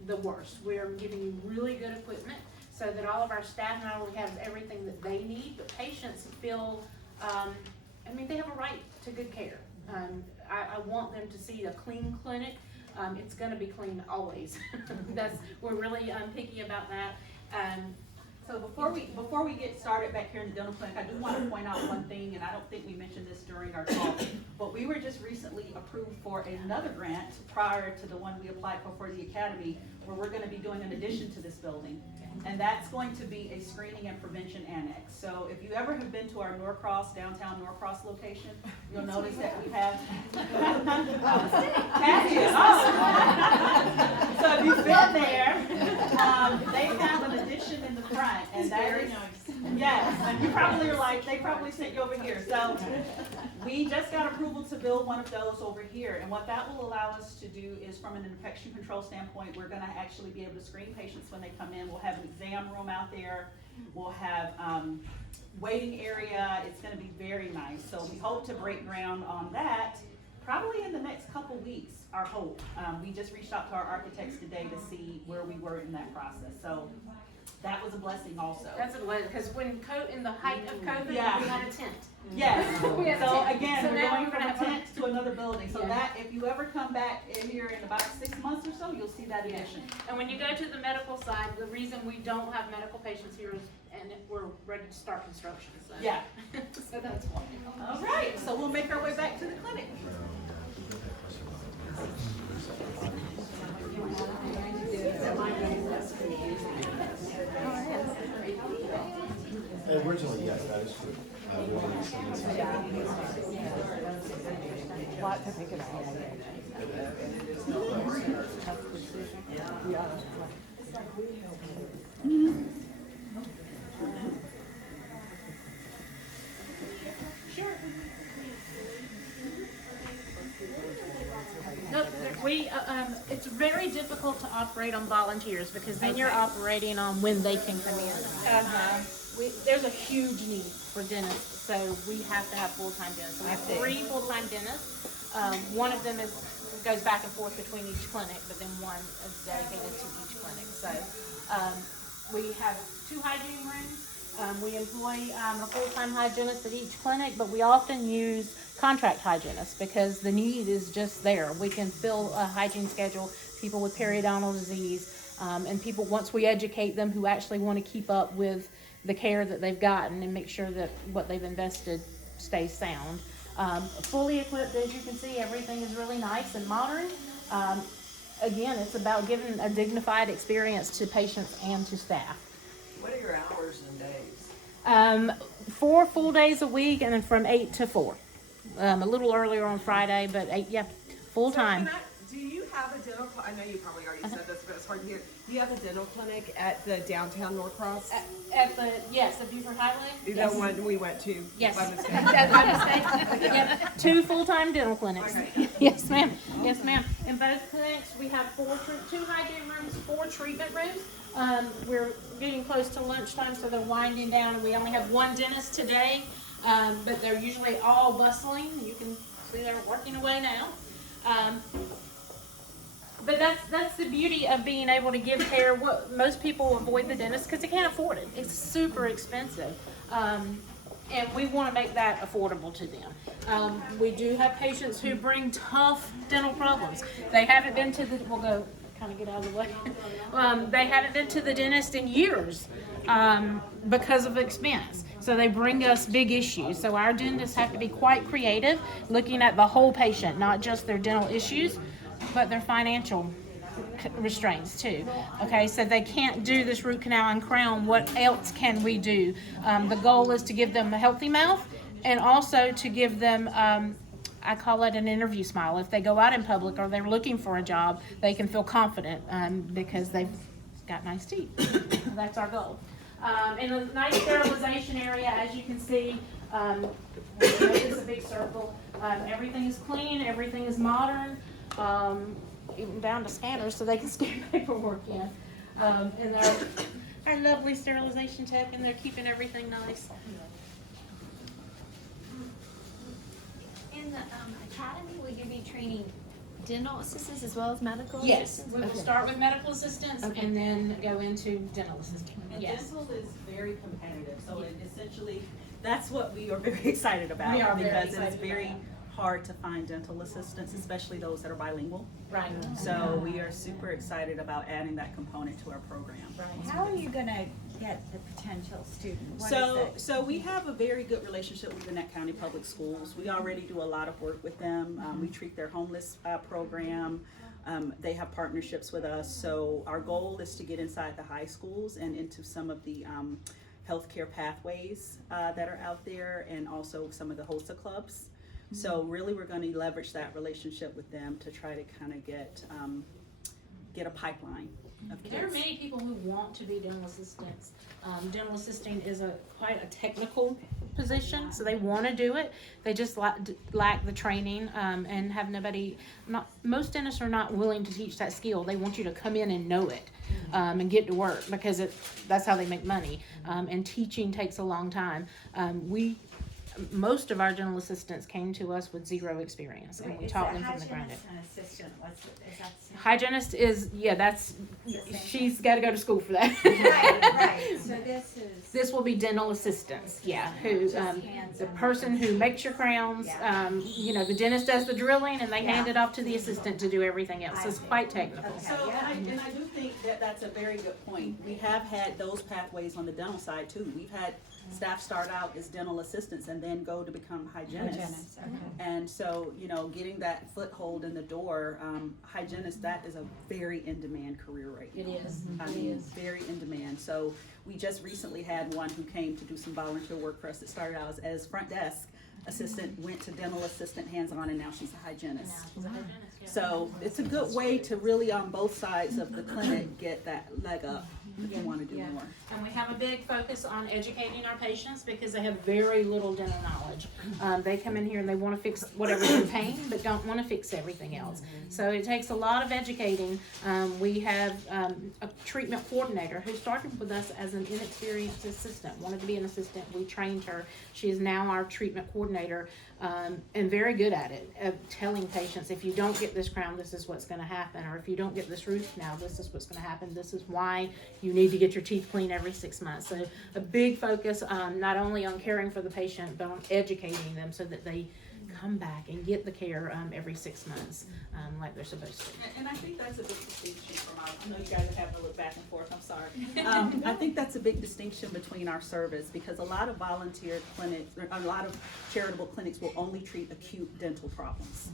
the worst. We're giving you really good equipment so that all of our staff not only has everything that they need, but patients feel, they have a right to good care. I want them to see a clean clinic. It's gonna be clean always. We're really picky about that. So before we get started back here in the dental clinic, I do want to point out one thing, and I don't think we mentioned this during our talk. But we were just recently approved for another grant prior to the one we applied for the academy, where we're gonna be doing an addition to this building. And that's going to be a screening and prevention annex. So if you ever have been to our Norcross, downtown Norcross location, you'll notice that we have. So if you've been there, they have an addition in the front, and that is, yes, and you probably are like, they probably sent you over here. So we just got approval to build one of those over here, and what that will allow us to do is, from an infection control standpoint, we're gonna actually be able to screen patients when they come in. We'll have an exam room out there. We'll have waiting area. It's gonna be very nice. So we hope to break ground on that probably in the next couple weeks, our hope. We just reached out to our architects today to see where we were in that process. So that was a blessing also. That's a blessing, because when in the height of COVID, Yeah. we had a tent. Yes, We have a so tent. again, So we're now going we're from gonna a have tent to another building, so Yeah. that, if you ever come back in here in about 6 months or so, you'll see that addition. And when you go to the medical side, the reason we don't have medical patients here is, and we're ready to start construction, so. Yeah, So that's why. all right, so we'll make our way back to the clinic. Originally, yes, that is true. We already seen some- What to think about. No, it's very difficult to operate on volunteers, because then you're operating on when they can come in. There's a huge need for dentists, so we have to have full-time dentists. We have 3 full-time dentists. One of them goes back and forth between each clinic, but then one is dedicated to each clinic. So we have 2 hygiene rooms. We employ a full-time hygienist at each clinic, but we often use contract hygienists because the need is just there. We can fill a hygiene schedule, people with periodontal disease, and people, once we educate them, who actually want to keep up with the care that they've gotten and make sure that what they've invested stays sound. Fully equipped, as you can see, everything is really nice and modern. Again, it's about giving a dignified experience to patients and to staff. What are your hours and days? 4 full days a week, and then from 8 to 4. A little earlier on Friday, but 8, yeah, full time. Do you have a dental, I know you probably already said this, but it's hard to hear. Do you have a dental clinic at the downtown Norcross? At the, yes, the Beaufort Highway? The one we went to Yes. by mistake? That's my mistake. Yep, 2 full-time dental clinics. Okay. Yes, ma'am. Yes, ma'am. In both clinics, we have 2 hygiene rooms, 4 treatment rooms. We're getting close to lunchtime, so they're winding down. We only have 1 dentist today, but they're usually all bustling. You can see they're working away now. But that's the beauty of being able to give care. What most people avoid the dentist because they can't afford it. It's super expensive, and we want to make that affordable to them. We do have patients who bring tough dental problems. They haven't been to the. We'll go kind of get out of the way. They haven't been to the dentist in years because of expense. So they bring us big issues. So our dentists have to be quite creative, looking at the whole patient, not just their dental issues, but their financial restraints too. Okay, so they can't do this root canal and crown. What else can we do? The goal is to give them a healthy mouth, and also to give them, I call it an interview smile. If they go out in public or they're looking for a job, they can feel confident because they've got nice teeth. That's our goal. In a nice sterilization area, as you can see, it's a big circle. Everything is clean, everything is modern, even down to scanners so they can scan paperwork in. And our lovely sterilization tech, and they're keeping everything nice. In the academy, will you be training dental assistants as well as medical Yes, assistants? we will Okay. start with medical assistants Okay. and then go into dental assistants. And Yes. dental is very competitive, so it essentially, that's what we are very excited about. We are very because excited it's very about hard to find dental assistants, especially those that are bilingual. Right. So we are super excited about adding that component to our program. Right. How are you gonna get the potential student? What is So, it? so we have a very good relationship with Gwinnett County Public Schools. We already do a lot of work with them. We treat their homeless program. They have partnerships with us. So our goal is to get inside the high schools and into some of the healthcare pathways that are out there, and also some of the HOSA clubs. So really, we're going to leverage that relationship with them to try to kind of get a pipeline of kids. There are many people who want to be dental assistants. Dental assisting is quite a technical position, so they want to do it. They just lack the training and have nobody. Most dentists are not willing to teach that skill. They want you to come in and know it and get to work, because that's how they make money. And teaching takes a long time. Most of our dental assistants came to us with zero experience, and we taught them from the ground up. Hygienist and assistant, is that the same? Hygienist is, she's got to go to school for that. Right, so this is. This will be dental assistants, who, Just the hands-on. person who makes your crowns, Yeah. The dentist does the drilling, and they Yeah. hand it off to the assistant to do everything else. So it's quite technical. Okay. So, Yeah. and I do think that that's a very good point. We have had those pathways on the dental side too. We've had staff start out as dental assistants and then go to become hygienists. Hygienist, okay. And so, getting that foothold in the door, hygienist, that is a very in-demand career right now. It is. I mean, very in demand. So we just recently had one who came to do some volunteer work for us that started out as front desk assistant, went to dental assistant hands-on, and now she's a hygienist. She's a hygienist, yeah. So it's a good way to really, on both sides of the clinic, get that leg up if you want to do Yeah. more. And we have a big focus on educating our patients, because they have very little dental knowledge. They come in here and they want to fix whatever they're paying, but don't want to fix everything else. So it takes a lot of educating. We have a treatment coordinator who started with us as an inexperienced assistant, wanted to be an assistant. We trained her. She is now our treatment coordinator, and very good at it, of telling patients, if you don't get this crown, this is what's going to happen, or if you don't get this root canal, this is what's going to happen. This is why you need to get your teeth cleaned every 6 months. So a big focus not only on caring for the patient, but on educating them so that they come back and get the care every 6 months like they're supposed to. And I think that's a big distinction from our, I know you guys are having a little back and forth, I'm sorry. I think that's a big distinction between our service, because a lot of volunteer clinics, or a lot of charitable clinics will only treat acute dental problems.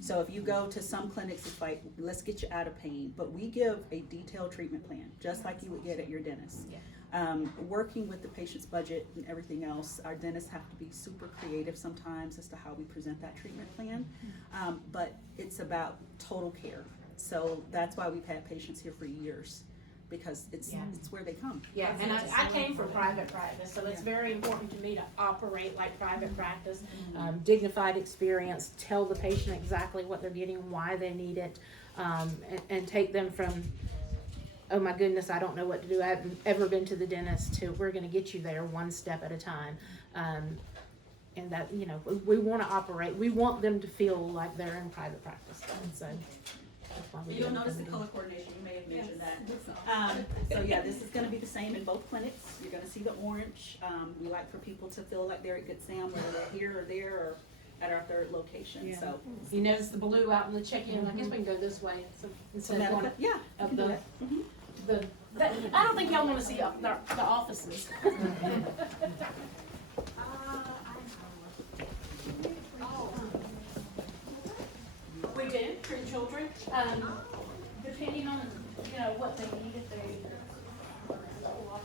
So if you go to some clinics, it's like, let's get you out of pain, but we give a detailed treatment plan, just like you would get at your dentist. Working with the patient's budget and everything else, our dentists have to be super creative sometimes as to how we present that treatment plan. But it's about total care. So that's why we've had patients here for years, because it's where they come. Yeah, and I came from private practice, so it's very important to me to operate like private practice. Dignified experience, tell the patient exactly what they're getting, why they need it, and take them from, oh my goodness, I don't know what to do, I haven't ever been to the dentist, to we're gonna get you there one step at a time. And that, we wanna operate, we want them to feel like they're in private practice, and so that's why we do You'll it. notice the color coordination, you may have mentioned that. So yeah, this is gonna be the same in both clinics. You're gonna see the orange. We like for people to feel like they're at Good Sam, whether they're here or there, or at our third location, so. You notice the blue out in the check-in, I guess we can go this way, so instead of going Yeah. up I don't think y'all wanna see the offices. We do, treat children, depending on, what they need, if they, we don't wanna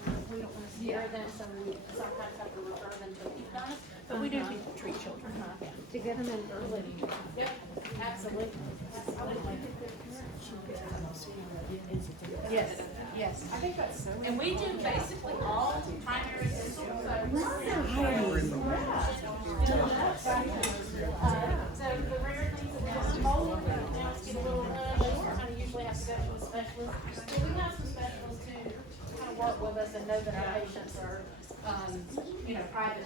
scare them, so we sometimes have to refer them to orthodontist, but we do treat children, yeah. To get them in early. Yep, absolutely. Yes, yes. I think that's so. And we do basically all primary dental, so. So the rare things that they mold, they always get a little they kind of usually have specialists. So we have some specialists who kind of work with us and know that our patients are, private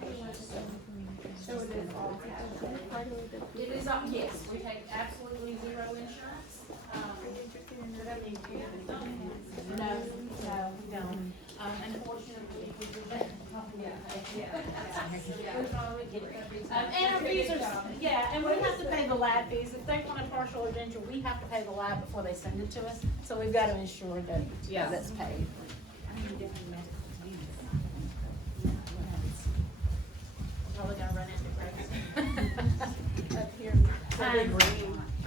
patients. So it is all cash. It is, yes, we take absolutely zero insurance. No, we don't. Unfortunately, we do that. And our fees are, and we have to pay the lab fees. If they want a partial or dental, we have to pay the lab before they send it to us. So we've got to ensure that, that's paid. different medical teams. Probably gonna run into Greg's up here.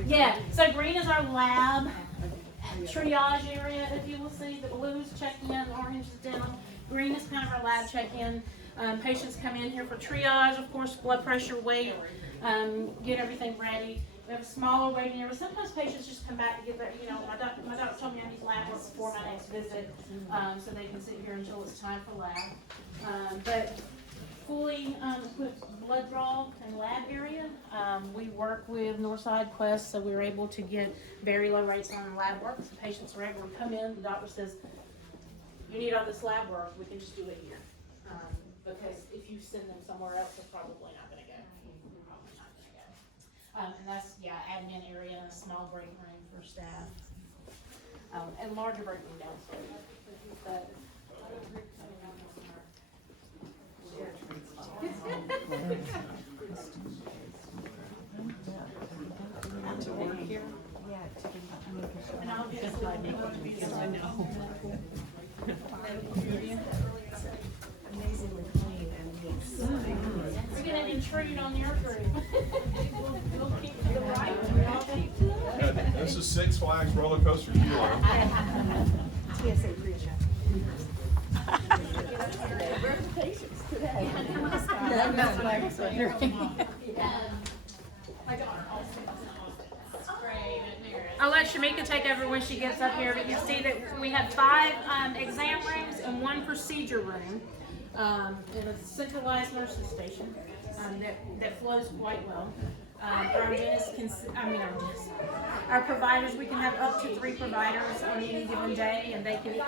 Yeah, so green is our lab triage area, if you will see. The blue is check-in, the orange is dental. Green is kind of our lab check-in. Patients come in here for triage, of course, blood pressure, weight, get everything ready. We have a smaller waiting area. Sometimes patients just come back to get their, my doctor told me I need lab work before my next visit, so they can sit here until it's time for lab. But fully equipped blood draw and lab area. We work with Northside Quest, so we were able to get very low rates on lab work. So patients are able to come in, the doctor says, you need all this lab work, we can just do it here. Because if you send them somewhere else, they're probably not gonna go. And that's, admin area and a small break room for staff. And larger break room downstairs. But, To work here? Yeah. and obviously, Amazingly clean and neat. we're gonna intrude on your group. We'll keep to the right, we'll all keep to the left. Yeah, this is Six Flags roller coaster zero. TSA pre-check. I'll let Shamika take over when she gets up here, but you see that we have 5 exam rooms and 1 procedure room, and a centralized nurses station that flows quite well. Our dentists our providers, we can have up to 3 providers on any given day, and they can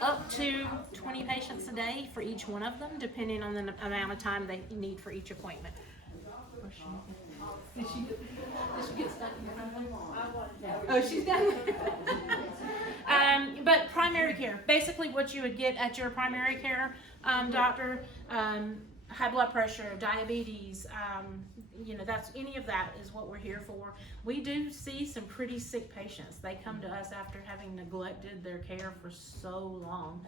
up to 20 patients a day for each one of them, depending on the amount of time they need for each appointment. Did she get stuck in front of them? Oh, she's done. But primary care, basically what you would get at your primary care doctor, high blood pressure, diabetes, that's any of that is what we're here for. We do see some pretty sick patients. They come to us after having neglected their care for so long.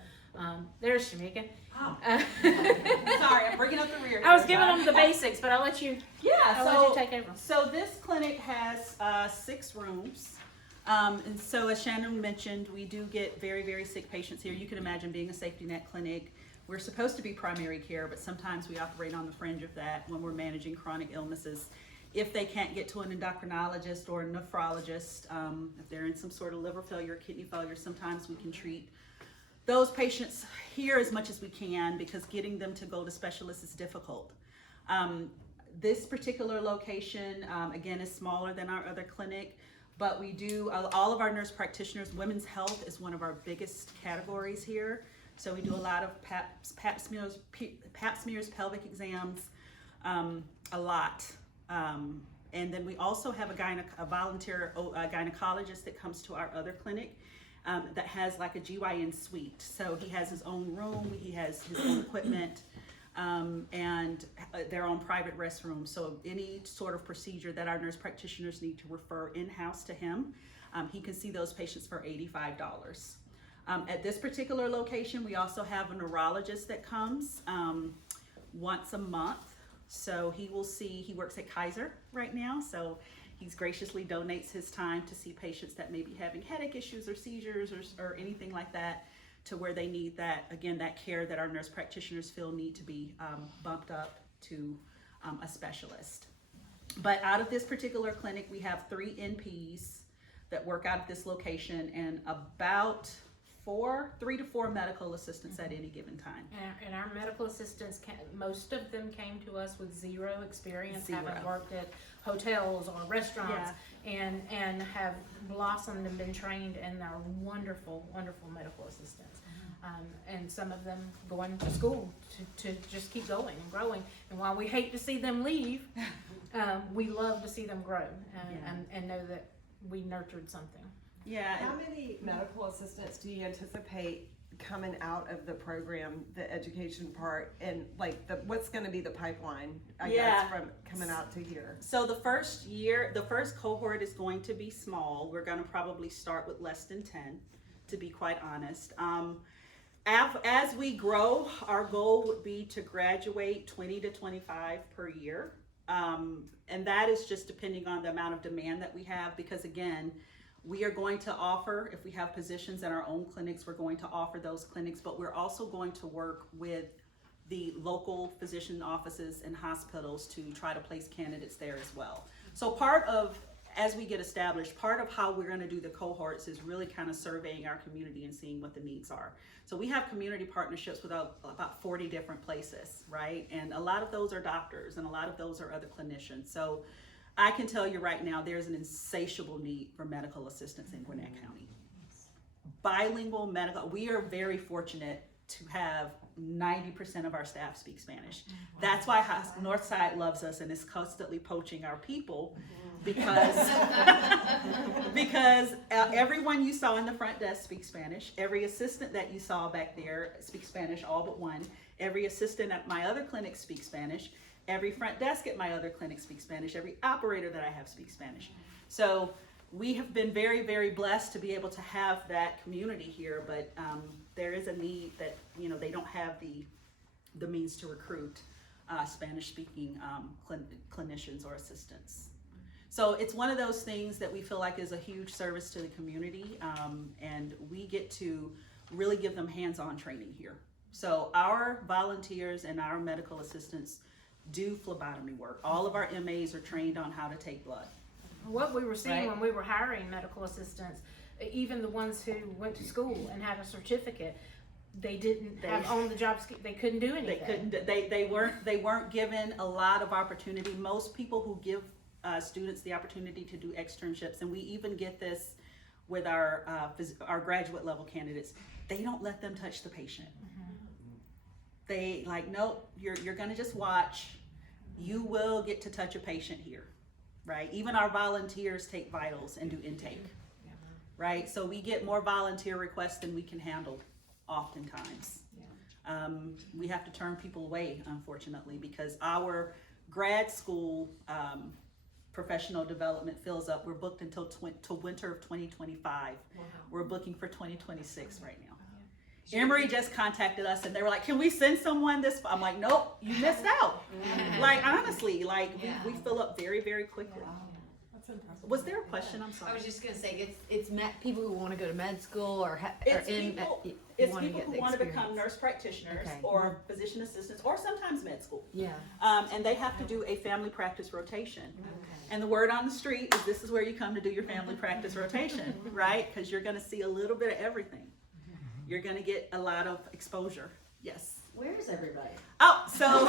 There's Shamika. Oh. Sorry, I'm bringing up the rear. I was giving them the basics, but I'll let you. Yeah, I'll let you take over. So this clinic has 6 rooms. And so as Shannon mentioned, we do get very, very sick patients here. You can imagine being a safety net clinic. We're supposed to be primary care, but sometimes we operate on the fringe of that when we're managing chronic illnesses. If they can't get to an endocrinologist or a nephrologist, if they're in some sort of liver failure or kidney failure, sometimes we can treat those patients here as much as we can, because getting them to go to specialists is difficult. This particular location, again, is smaller than our other clinic, but we do, all of our nurse practitioners, women's health is one of our biggest categories here. So we do a lot of pap smears, pelvic exams, a lot. And then we also have a volunteer gynecologist that comes to our other clinic that has like a GYN suite. So he has his own room, he has his own equipment, and their own private restroom. So any sort of procedure that our nurse practitioners need to refer in-house to him, he can see those patients for $85. At this particular location, we also have a neurologist that comes once a month. So he works at Kaiser right now, so he's graciously donates his time to see patients that may be having headache issues or seizures or anything like that, to where they need that, again, that care that our nurse practitioners feel need to be bumped up to a specialist. But out of this particular clinic, we have 3 NPs that work out of this location, and about 3 to 4 medical assistants at any given time. And our medical assistants, most of them came to us with 0 experience, haven't worked at hotels or restaurants, and have blossomed and been trained, and are wonderful, wonderful medical assistants. And some of them going to school to just keep going and growing. And while we hate to see them leave, we love to see them grow and know that we nurtured something. Yeah. How many medical assistants do you anticipate coming out of the program, the education part, and like what's going to be the pipeline, I guess, from coming out to here? So the first cohort is going to be small. We're going to probably start with less than 10, to be quite honest. As we grow, our goal would be to graduate 20 to 25 per year. And that is just depending on the amount of demand that we have, because again, we are going to offer, if we have positions in our own clinics, we're going to offer those clinics, but we're also going to work with the local physician offices and hospitals to try to place candidates there as well. So as we get established, part of how we're gonna do the cohorts is really kind of surveying our community and seeing what the needs are. So we have community partnerships with about 40 different places, right? And a lot of those are doctors and a lot of those are other clinicians. So I can tell you right now, there's an insatiable need for medical assistants in Gwinnett County. Bilingual medical, we are very fortunate to have 90% of our staff speak Spanish. That's why Northside loves us and is constantly poaching our people, because everyone you saw in the front desk speaks Spanish. Every assistant that you saw back there speaks Spanish, all but one. Every assistant at my other clinic speaks Spanish. Every front desk at my other clinic speaks Spanish. Every operator that I have speaks Spanish. So we have been very, very blessed to be able to have that community here, but there is a need that, they don't have the means to recruit Spanish-speaking clinicians or assistants. So it's one of those things that we feel like is a huge service to the community, and we get to really give them hands-on training here. So our volunteers and our medical assistants do phlebotomy work. All of our MAs are trained on how to take blood. What we were seeing Right. when we were hiring medical assistants, even the ones who went to school and had a certificate, they didn't have on-the-job skill. They couldn't do anything. They weren't given a lot of opportunity. Most people who give students the opportunity to do externships, and we even get this with our graduate level candidates, they don't let them touch the patient. They nope, you're gonna just watch. You will get to touch a patient here, right? Even our volunteers take vitals and do intake, right? So we get more volunteer requests than we can handle oftentimes. We have to turn people away, unfortunately, because our grad school professional development fills up. We're booked until winter of 2025. Wow. We're booking for 2026 right now. Emory just contacted us and they were like, can we send someone this? I'm like, nope, you missed out. Honestly, we fill up very, very quickly. Wow. That's impressive. Was there a question? I'm I sorry. was just gonna say, it's people who want to go to med school or It's people who want to become experience. nurse practitioners Okay. or physician assistants or sometimes med school. Yeah. And they have to do a family practice rotation. Okay. And the word on the street is this is where you come to do your family practice rotation, right? Because you're going to see a little bit of everything. You're going to get a lot of exposure. Yes. Where's everybody? Oh, so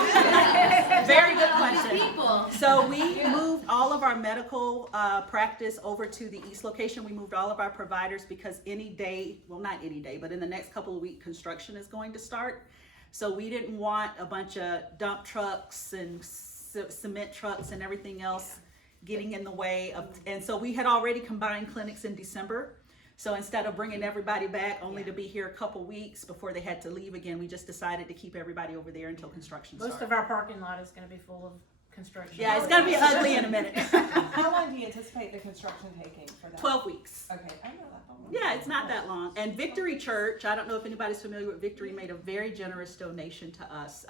very good question. People. So we moved all of our medical practice over to the east location. We moved all of our providers because any day, well, not any day, but in the next couple of weeks, construction is going to start. So we didn't want a bunch of dump trucks and cement trucks and everything else getting in the way of, and so we had already combined clinics in December. So instead of bringing everybody back only to be here a couple weeks before they had to leave again, we just decided to keep everybody over there until construction started. Most of our parking lot is going to be full of construction. Yeah, it's gonna be ugly in a minute. How long do you anticipate the construction taking for that? 12 weeks. Okay, I know that. Yeah, it's not that long. And Victory Church, I don't know if anybody's familiar with Victory, made a very generous donation to us.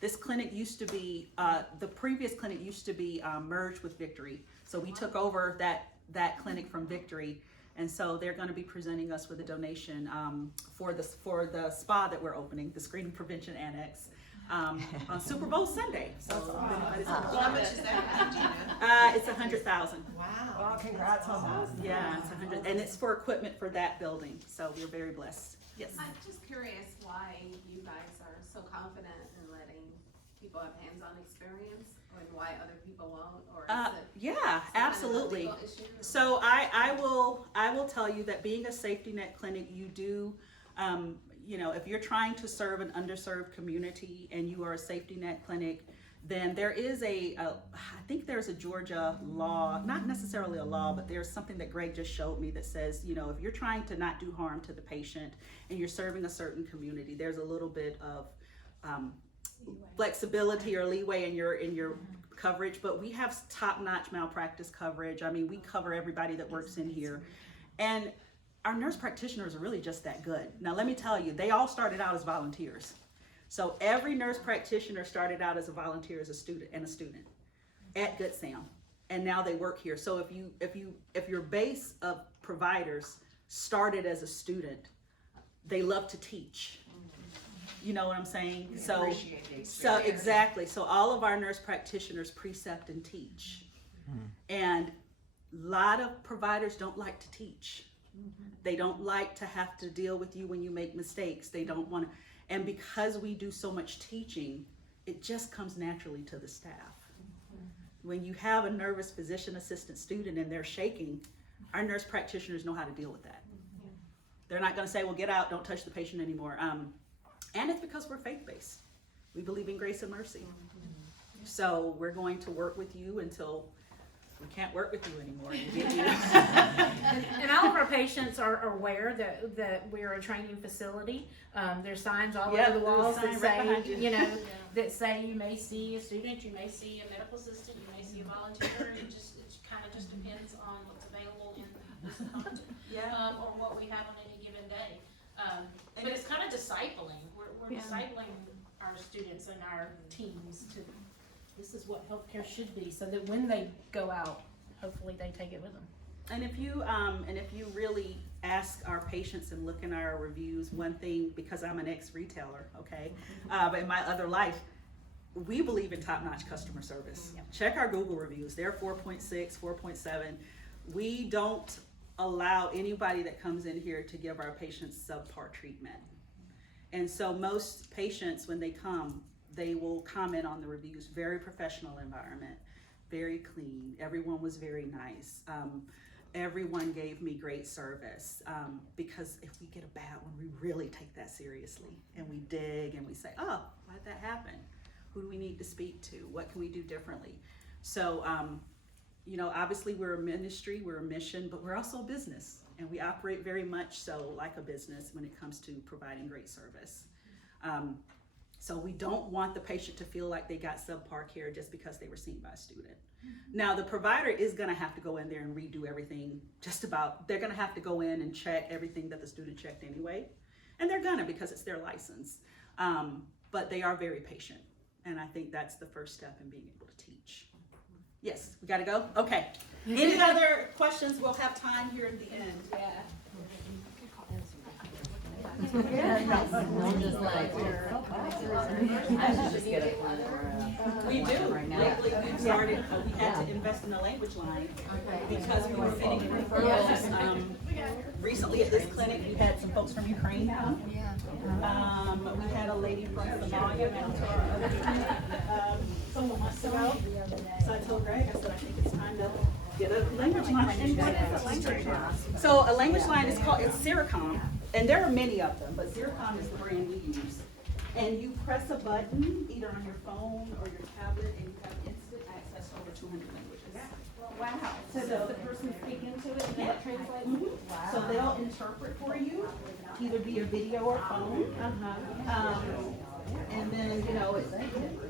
This clinic used to be, the previous clinic used to be merged with Victory. So we took over that clinic from Victory. And so they're going to be presenting us with a donation for the spa that we're opening, the Screening Prevention Annex, on Super Bowl Sunday. So How much is that? Do you know? it's $100,000. Wow. Well, congrats on that. Yeah, it's 100, and it's for equipment for that building. So we're very blessed. Yes. I'm just curious why you guys are so confident in letting people have hands-on experience, and why other people won't, or is it Yeah, some kind of a absolutely. legal issue, or- So I will tell you that being a safety net clinic, you do, if you're trying to serve an underserved community and you are a safety net clinic, then there is I think there's a Georgia law, not necessarily a law, but there's something that Greg just showed me that says, if you're trying to not do harm to the patient and you're serving a certain community, there's a little bit of flexibility or leeway in your coverage, but we have top-notch malpractice coverage. I mean, we cover everybody that works in here. And our nurse practitioners are really just that good. Now, let me tell you, they all started out as volunteers. So every nurse practitioner started out as a volunteer, as a student at Good Sam, and now they work here. So if your base of providers started as a student, they love to teach. You know what I'm saying? So exactly. So all of our nurse practitioners precept and teach, and a lot of providers don't like to teach. They don't like to have to deal with you when you make mistakes. They don't want to, and because we do so much teaching, it just comes naturally to the staff. When you have a nervous physician assistant student and they're shaking, our nurse practitioners know how to deal with that. They're not going to say, well, get out, don't touch the patient anymore. And it's because we're faith-based. We believe in grace and mercy. So we're going to work with you until we can't work with you anymore. And get you. And all of our patients are aware that we are a training facility. There's signs all over the walls that say, that say you may see a student, you may see a medical assistant, you may see a volunteer. It kind of just depends on what's available in this content, or what we have on any given day. But it's kind of discipling. We're discipling our students and our teams to. This is what healthcare should be, so that when they go out, hopefully they take it with them. And if you really ask our patients and look in our reviews, one thing, because I'm an ex-retailer, okay, but in my other life, we believe in top-notch customer service. Check our Google reviews; they're 4.6, 4.7. We don't allow anybody that comes in here to give our patients subpar treatment. And so most patients, when they come, they will comment on the reviews. Very professional environment, very clean. Everyone was very nice. Everyone gave me great service, because if we get a bad one, we really take that seriously, and we dig and we say, oh, why did that happen? Who do we need to speak to? What can we do differently? So, obviously we're a ministry, we're a mission, but we're also a business, and we operate very much so like a business when it comes to providing great service. So we don't want the patient to feel like they got subpar care just because they were seen by a student. Now, the provider is gonna have to go in there and redo everything, they're gonna have to go in and check everything that the student checked anyway. And they're gonna, because it's their license. But they are very patient. And I think that's the first step in being able to teach. Yes, we gotta go? Okay. Any other questions? We'll have time here at the end. We do. Lately, we've started, we had to invest in a language line because we were getting referrals. Recently at this clinic, we had some folks from Ukraine come. We had a lady from Somalia come to our other clinic couple months ago. So I told Greg, I said, I think it's time to get a language line. And what is a language line? So a language line is called, it's Sericom. And there are many of them, but Sericom is the brand we use. And you press a button, either on your phone or your tablet, and you have instant access to over 200 languages. Wow. So does the person speak into it and then it translates? Wow. So they'll interpret for you, either via video or phone. And then, you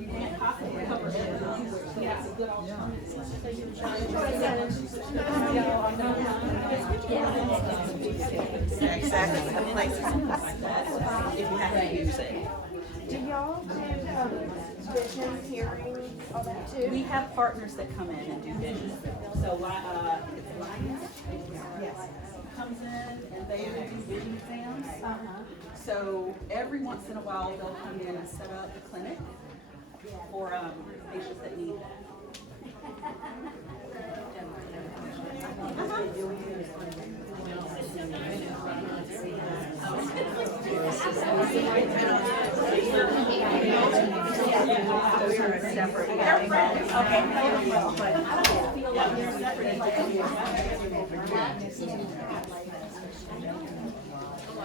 can't possibly cover every language, so that's a good alternative. Exactly, the places like that, if you have to use it. Do y'all do vision, hearing, all that too? We have partners that come in and do vision. So, it's Lions, yes, comes in and they do vision exams. So every once in a while, they'll come in and set up the clinic for patients that need that.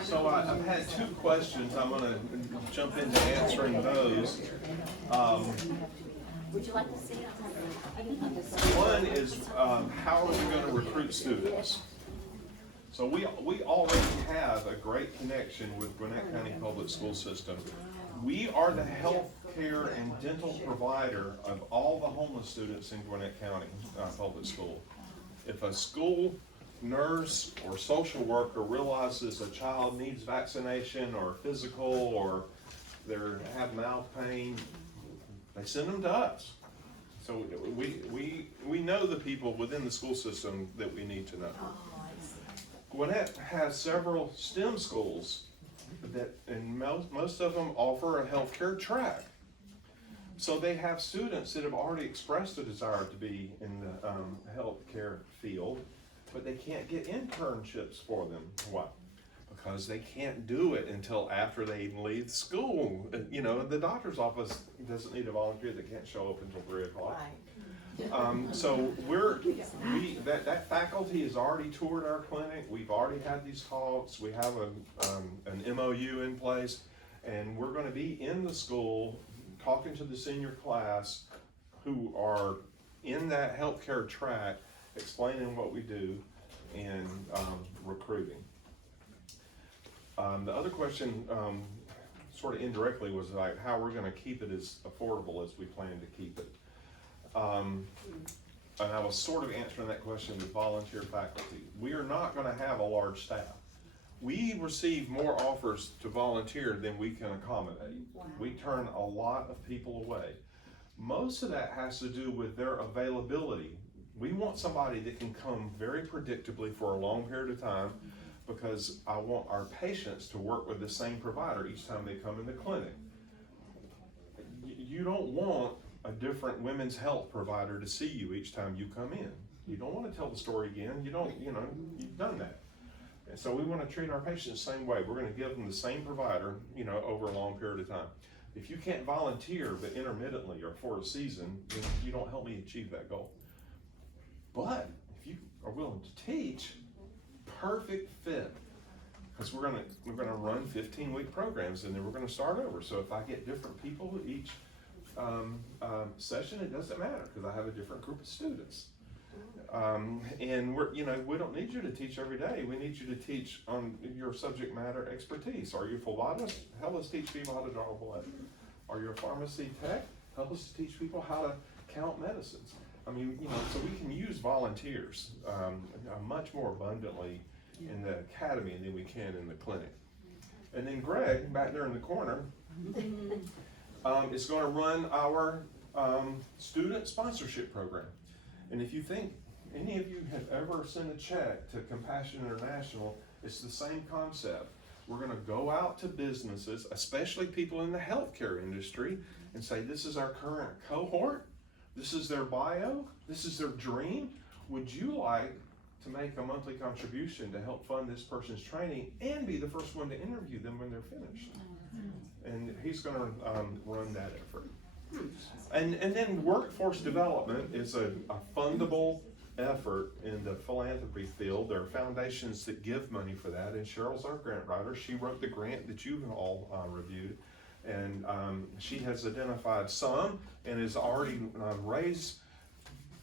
So I've had two questions. I'm going to jump into answering those. Would you like to see it? One is how are we going to recruit students? So we already have a great connection with Gwinnett County Public School System. We are the health care and dental provider of all the homeless students in Gwinnett County Public School. If a school nurse or social worker realizes a child needs vaccination or physical or they have mouth pain, they send them to us. So we know the people within the school system that we need to know. Gwinnett has several STEM schools and most of them offer a healthcare track. So they have students that have already expressed a desire to be in the healthcare field, but they can't get internships for them. Why? Because they can't do it until after they leave school. You know, the doctor's office doesn't need a volunteer that can't show up until 3 o'clock. So that faculty has already toured our clinic. We've already had these talks. We have an MOU in place, and we're going to be in the school talking to the senior class who are in that healthcare track, explaining what we do and recruiting. The other question, sort of indirectly, was like how we're going to keep it as affordable as we plan to keep it. And I was sort of answering that question with volunteer faculty. We are not going to have a large staff. We receive more offers to volunteer than we can accommodate. Wow. We turn a lot of people away. Most of that has to do with their availability. We want somebody that can come very predictably for a long period of time, because I want our patients to work with the same provider each time they come in the clinic. You don't want a different women's health provider to see you each time you come in. You don't want to tell the story again. You've done that. And so we want to treat our patients the same way. We're going to give them the same provider, over a long period of time. If you can't volunteer, but intermittently or for a season, then you don't help me achieve that goal. But if you are willing to teach, perfect fit. Because we're gonna run 15-week programs, and then we're gonna start over. So if I get different people each session, it doesn't matter, because I have a different group of students. And we don't need you to teach every day. We need you to teach on your subject matter expertise. Are you a phlebotomist? Help us teach people how to draw blood. Are you a pharmacy tech? Help us teach people how to count medicines. So we can use volunteers much more abundantly in the academy than we can in the clinic. And then Greg, back there in the corner, is going to run our student sponsorship program. And if you think any of you have ever sent a check to Compassion International, it's the same concept. We're going to go out to businesses, especially people in the healthcare industry, and say, this is our current cohort, this is their bio, this is their dream. Would you like to make a monthly contribution to help fund this person's training and be the first one to interview them when they're finished? And he's going to run that effort. And then workforce development is a fundable effort in the philanthropy field. There are foundations that give money for that, and Cheryl's our grant writer. She wrote the grant that you've all reviewed, and she has identified some and has already raised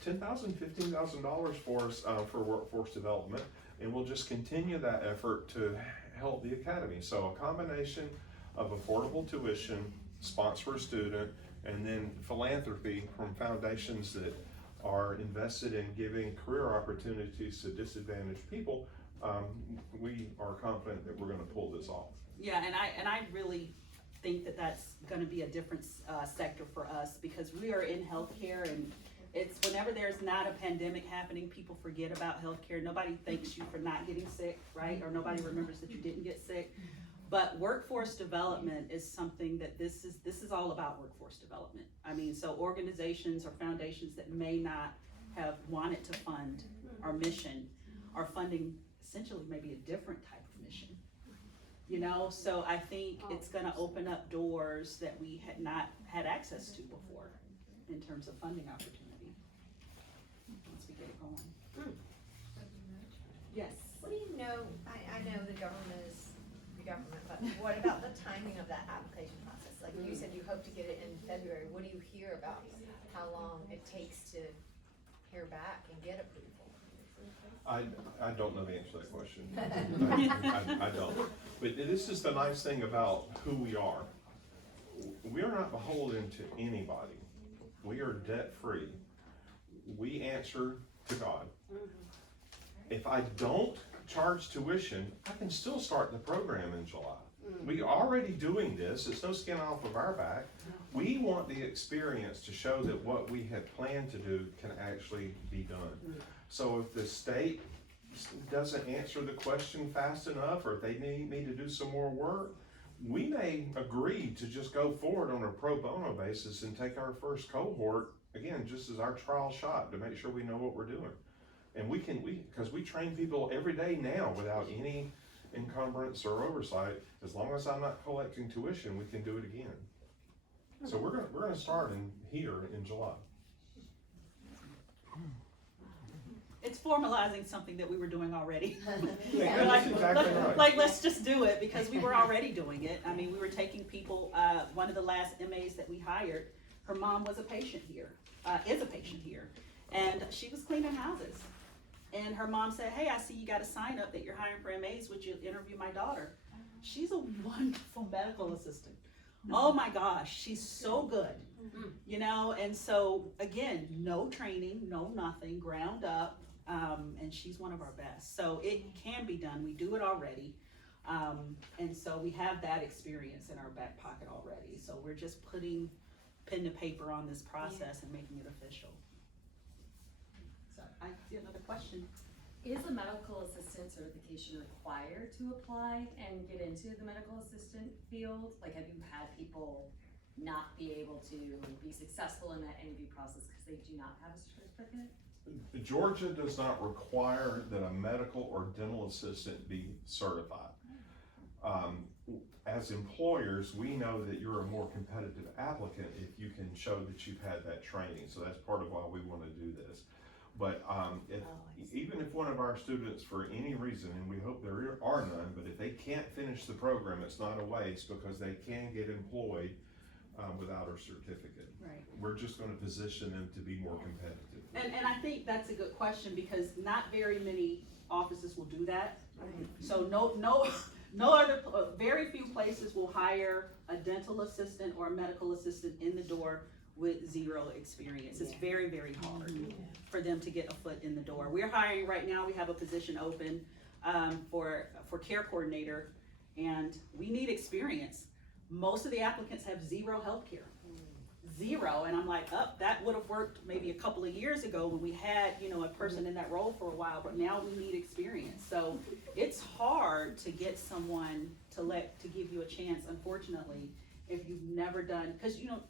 $10,000, $15,000 for us for workforce development, and we'll just continue that effort to help the academy. So a combination of affordable tuition, sponsor a student, and then philanthropy from foundations that are invested in giving career opportunities to disadvantaged people. We are confident that we're going to pull this off. Yeah, and I really think that that's going to be a different sector for us, because we are in healthcare, and it's whenever there's not a pandemic happening, people forget about healthcare. Nobody thanks you for not getting sick, right? Or nobody remembers that you didn't get sick. But workforce development is something that this is all about workforce development. So organizations or foundations that may not have wanted to fund our mission are funding essentially maybe a different type of mission. So I think it's gonna open up doors that we had not had access to before in terms of funding opportunity, once we get it going. Yes? What do you know, I know the government is the government, but what about the timing of that application process? Like you said, you hope to get it in February. What do you hear about how long it takes to hear back and get approval? I don't know the answer to that question. I don't. But this is the nice thing about who we are. We are not beholden to anybody. We are debt free. We answer to God. if I don't charge tuition, I can still start the program in July. We already doing this, it's no skin off of our back. We want the experience to show that what we had planned to do can actually be done. So if the state doesn't answer the question fast enough, or if they need me to do some more work, we may agree to just go forward on a pro bono basis and take our first cohort, again, just as our trial shot to make sure we know what we're doing. And because we train people every day now without any encumbrance or oversight. As long as I'm not collecting tuition, we can do it again. So we're gonna start here in July. It's formalizing something that we were doing already. Yeah, We're that's exactly right. like, let's just do it, because we were already doing it. I mean, we were taking people, one of the last MAs that we hired, her mom was a patient here, is a patient here, and she was cleaning houses. And her mom said, hey, I see you got a sign up that you're hiring for MAs, would you interview my daughter? She's a wonderful medical assistant. Oh my gosh, she's so good, you know, and so again, no training, no nothing, ground up, and she's one of our best. So it can be done, we do it already, and so we have that experience in our back pocket already. So we're just putting pen to paper on this process and making it official. So I see another question. Is a medical assistant certification required to apply and get into the medical assistant field? Like, have you had people not be able to be successful in that interview process because they do not have a certificate? Georgia does not require that a medical or dental assistant be certified. As employers, we know that you're a more competitive applicant if you can show that you've had that training. So that's part of why we want to do this. But even if one of our students, for any reason, and we hope there are none, but if they can't finish the program, it's not a waste, because they can get employed without a certificate. Right. We're just going to position them to be more competitive. And I think that's a good question, because not very many offices will do that. So no other, very few places will hire a dental assistant or a medical assistant in the door with zero experience. It's very, very hard for them to get a foot in the door. We're hiring right now, we have a position open for care coordinator, and we need experience. Most of the applicants have zero healthcare. Zero, and I'm like, that would have worked maybe a couple of years ago when we had, you know, a person in that role for a while, but now we need experience. So it's hard to get someone to give you a chance, unfortunately, if you've never done, because you know,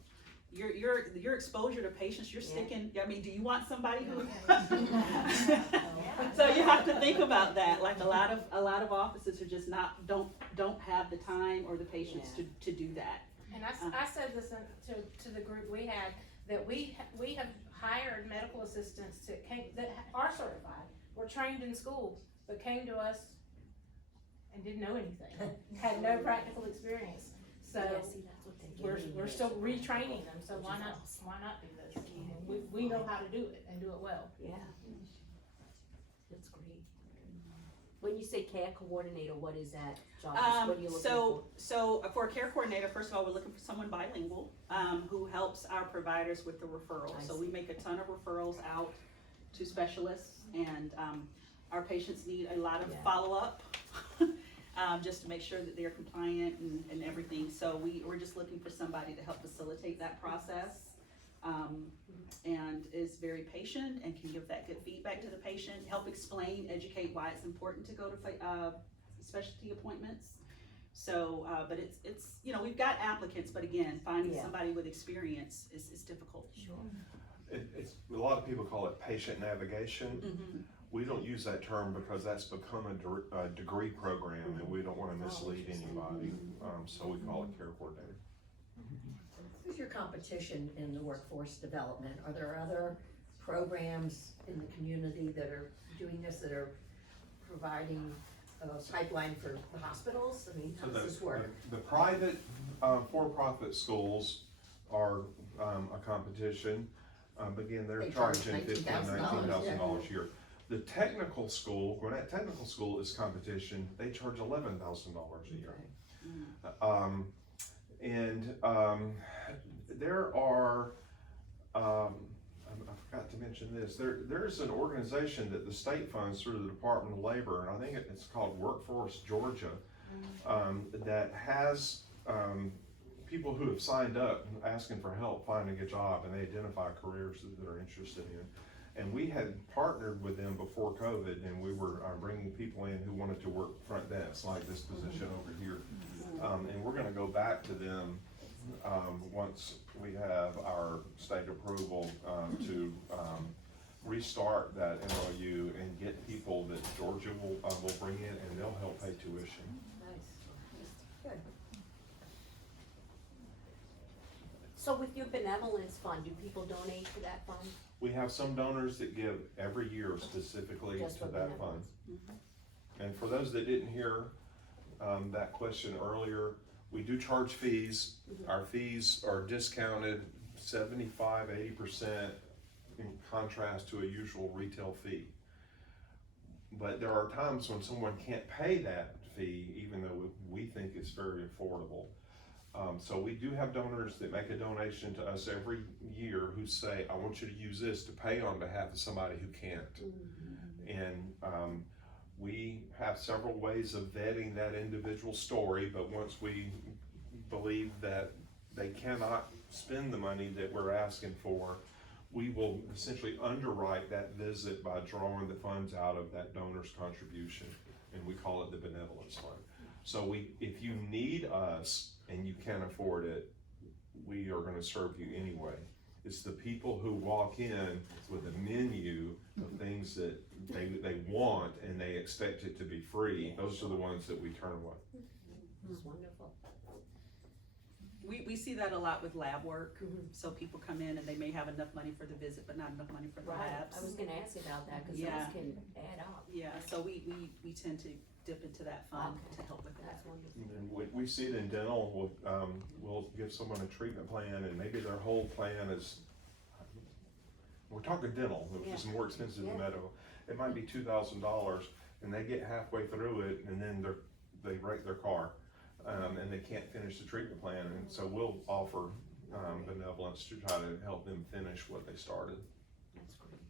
your exposure to patients, you're sticking, I mean, do you want somebody who so you have to think about that. Like a lot of offices are just don't have the time or the patience to do that. And I said this to the group we had, that we have hired medical assistants that are certified, were trained in school, but came to us and didn't know anything, had no practical experience. So we're still retraining them. So why not do this? We know how to do it and do it well. Yeah, that's great. When you say care coordinator, what is that job? What are you looking for? So for a care coordinator, first of all, we're looking for someone bilingual who helps our providers with the referrals. So we make a ton of referrals out to specialists, and our patients need a lot of follow-up just to make sure that they're compliant and everything. So we're just looking for somebody to help facilitate that process. And is very patient and can give that good feedback to the patient, help explain, educate why it's important to go to specialty appointments. So, but it's you know, we've got applicants, but again, finding somebody with experience is difficult. Sure. It's a lot of people call it patient navigation. Mm-hmm. We don't use that term because that's become a degree program, and we don't want to mislead anybody. So we call it care coordinator. Who's your competition in the workforce development? Are there other programs in the community that are doing this, that are providing a pipeline for the hospitals? I mean, how does this work? The private for-profit schools are a competition. Again, they're charging $15,000, $19,000 a year. The technical school, Gwinnett Technical School, is competition. They charge $11,000 a year. And there are I forgot to mention this, there's an organization that the state funds through the Department of Labor, and I think it's called Workforce Georgia, that has, people who have signed up asking for help finding a job, and they identify careers that they're interested in. And we had partnered with them before COVID, and we were bringing people in who wanted to work front desk, like this position over here. And we're gonna go back to them once we have our state approval to restart that MOU and get people that Georgia will bring in, and they'll help pay tuition. Good. So with your benevolence fund, do people donate to that fund? We have some donors that give every year specifically Just to for that fund. benevolence? And for those that didn't hear that question earlier, we do charge fees. Our fees are discounted 75, 80% in contrast to a usual retail fee. But there are times when someone can't pay that fee, even though we think it's very affordable. So we do have donors that make a donation to us every year who say, I want you to use this to pay on behalf of somebody who can't. And we have several ways of vetting that individual story, but once we believe that they cannot spend the money that we're asking for, we will essentially underwrite that visit by drawing the funds out of that donor's contribution, and we call it the benevolence fund. So if you need us and you can't afford it, we are gonna serve you anyway. It's the people who walk in with a menu of things that they want and they expect it to be free. Those are the ones that we turn away. That's wonderful. We see that a lot with lab work. So people come in and they may have enough money for the visit, but not enough money for the Right, labs. I was gonna ask about that, cause Yeah. those can add up. Yeah, so we tend to dip into that fund to help with that. That's wonderful. And we see it in dental, we'll give someone a treatment plan and maybe their whole plan is, we're talking dental, which is more expensive than medical. It might be $2,000 and they get halfway through it and then they wreck their car. And they can't finish the treatment plan, and so we'll offer benevolence to try to help them finish what they started. That's great.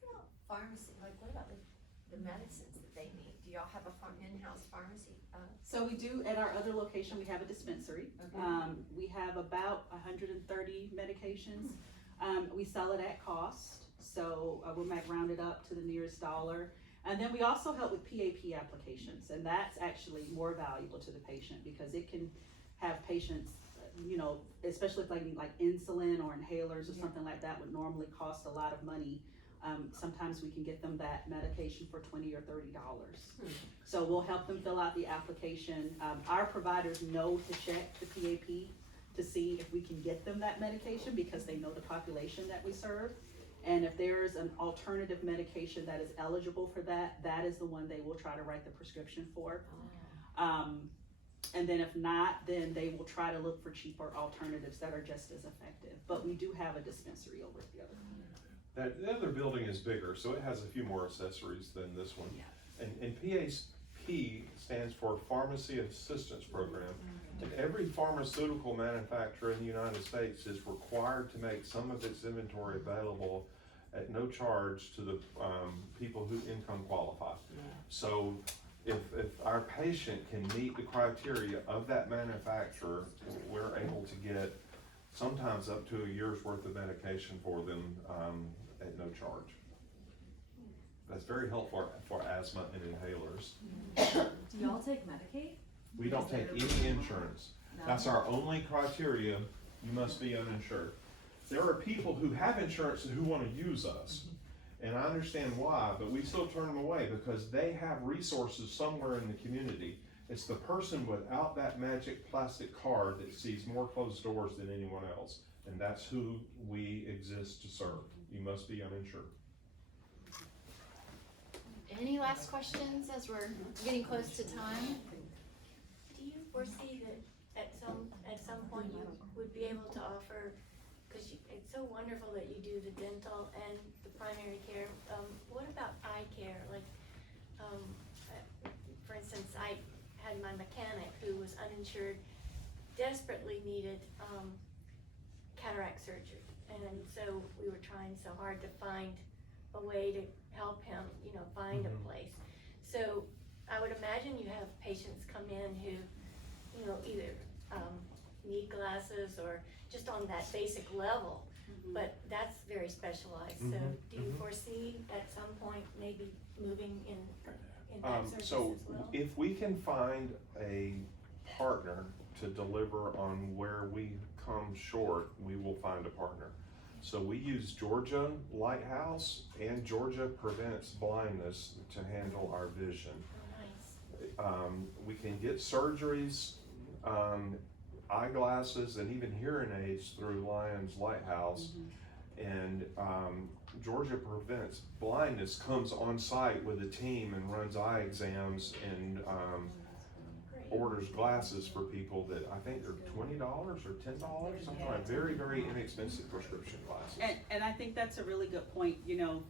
What about pharmacy, like what about the medicines that they need? Do y'all have a in-house pharmacy? So we do, at our other location, we have a dispensary. We have about 130 medications. We sell it at cost, so we might round it up to the nearest dollar. And then we also help with PAP applications, and that's actually more valuable to the patient because it can have patients, you know, especially if they need like insulin or inhalers or something like that would normally cost a lot of money. Sometimes we can get them that medication for $20 or $30. So we'll help them fill out the application. Our providers know to check the PAP to see if we can get them that medication because they know the population that we serve. And if there's an alternative medication that is eligible for that, that is the one they will try to write the prescription for. And then if not, then they will try to look for cheaper alternatives that are just as effective. But we do have a dispensary over at the other. The other building is bigger, so it has a few more accessories than this one. And PAP stands for Pharmacy Assistance Program. And every pharmaceutical manufacturer in the United States is required to make some of its inventory available at no charge to the people who income qualify. So if our patient can meet the criteria of that manufacturer, we're able to get sometimes up to a year's worth of medication for them at no charge. That's very helpful for asthma and inhalers. Do y'all take Medicaid? We don't take any insurance. That's our only criteria. You must be uninsured. There are people who have insurance and who want to use us. And I understand why, but we still turn them away because they have resources somewhere in the community. It's the person without that magic plastic card that sees more closed doors than anyone else. And that's who we exist to serve. You must be uninsured. Any last questions as we're getting close to time? Do you foresee that at some point you would be able to offer, because it's so wonderful that you do the dental and the primary care, what about eye care? Like, for instance, I had my mechanic who was uninsured, desperately needed cataract surgery. And so trying so hard to find a way to help him, you know, find a place. So I would imagine you have patients come in who, you know, either need glasses or just on that basic level, but that's very specialized. So do you foresee at some point maybe moving in that service So as well? if we can find a partner to deliver on where we come short, we will find a partner. So we use Georgia Lighthouse and Georgia Prevents Blindness to handle our vision. We can get surgeries, eyeglasses, and even hearing aids through Lions Lighthouse. And Georgia Prevents Blindness comes on site with a team and runs eye exams and orders glasses for people that I think they're $20 or $10, something like very, very inexpensive prescription glasses. And I think that's a really good point. You know,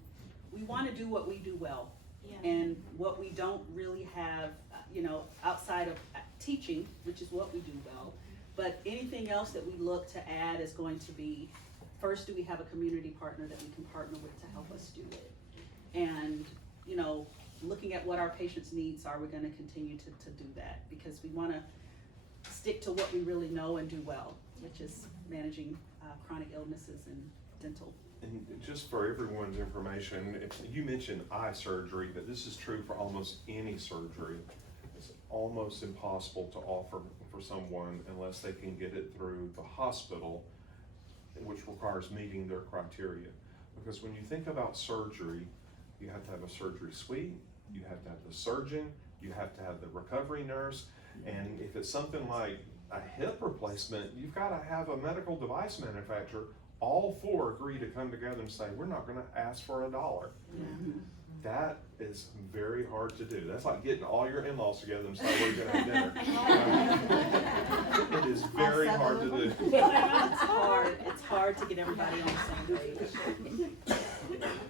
we want to do what we do well. Yeah. And what we don't really have, you know, outside of teaching, which is what we do well, but anything else that we look to add is going to be, first, do we have a community partner that we can partner with to help us do it? And, you know, looking at what our patients' needs are, we're going to continue to do that, because we want to stick to what we really know and do well, which is managing chronic illnesses and dental. And just for everyone's information, if you mentioned eye surgery, but this is true for almost any surgery. It's almost impossible to offer for someone unless they can get it through the hospital, which requires meeting their criteria. Because when you think about surgery, you have to have a surgery suite, you have to have the surgeon, you have to have the recovery nurse, and if it's something like a hip replacement, you've got to have a medical device manufacturer. All four agree to come together and say, we're not going to ask for $1. That is very hard to do. That's like getting all your in-laws together and say, we're going to have dinner. It is very hard to do. It's hard to get everybody on the same page.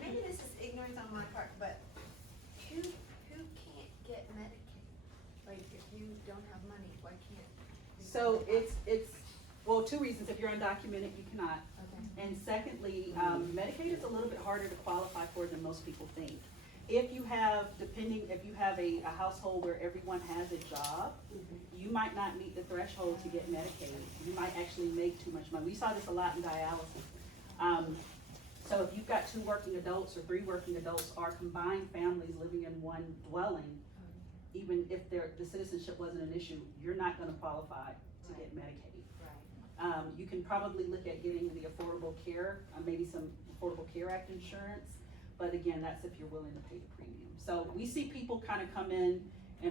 Maybe this is ignorance on my part, but who can't get Medicaid? Like, if you don't have money, why can't? So it's well, two reasons. If you're undocumented, you cannot. And secondly, Medicaid is a little bit harder to qualify for than most people think. If you have a household where everyone has a job, you might not meet the threshold to get Medicaid. You might actually make too much money. We saw this a lot in dialysis. So if you've got 2 working adults or 3 working adults or combined families living in one dwelling, even if the citizenship wasn't an issue, you're not gonna qualify to get Medicaid. You can probably look at getting the Affordable Care, maybe some Affordable Care Act insurance, but again, that's if you're willing to pay the premium. So we see people kind of come in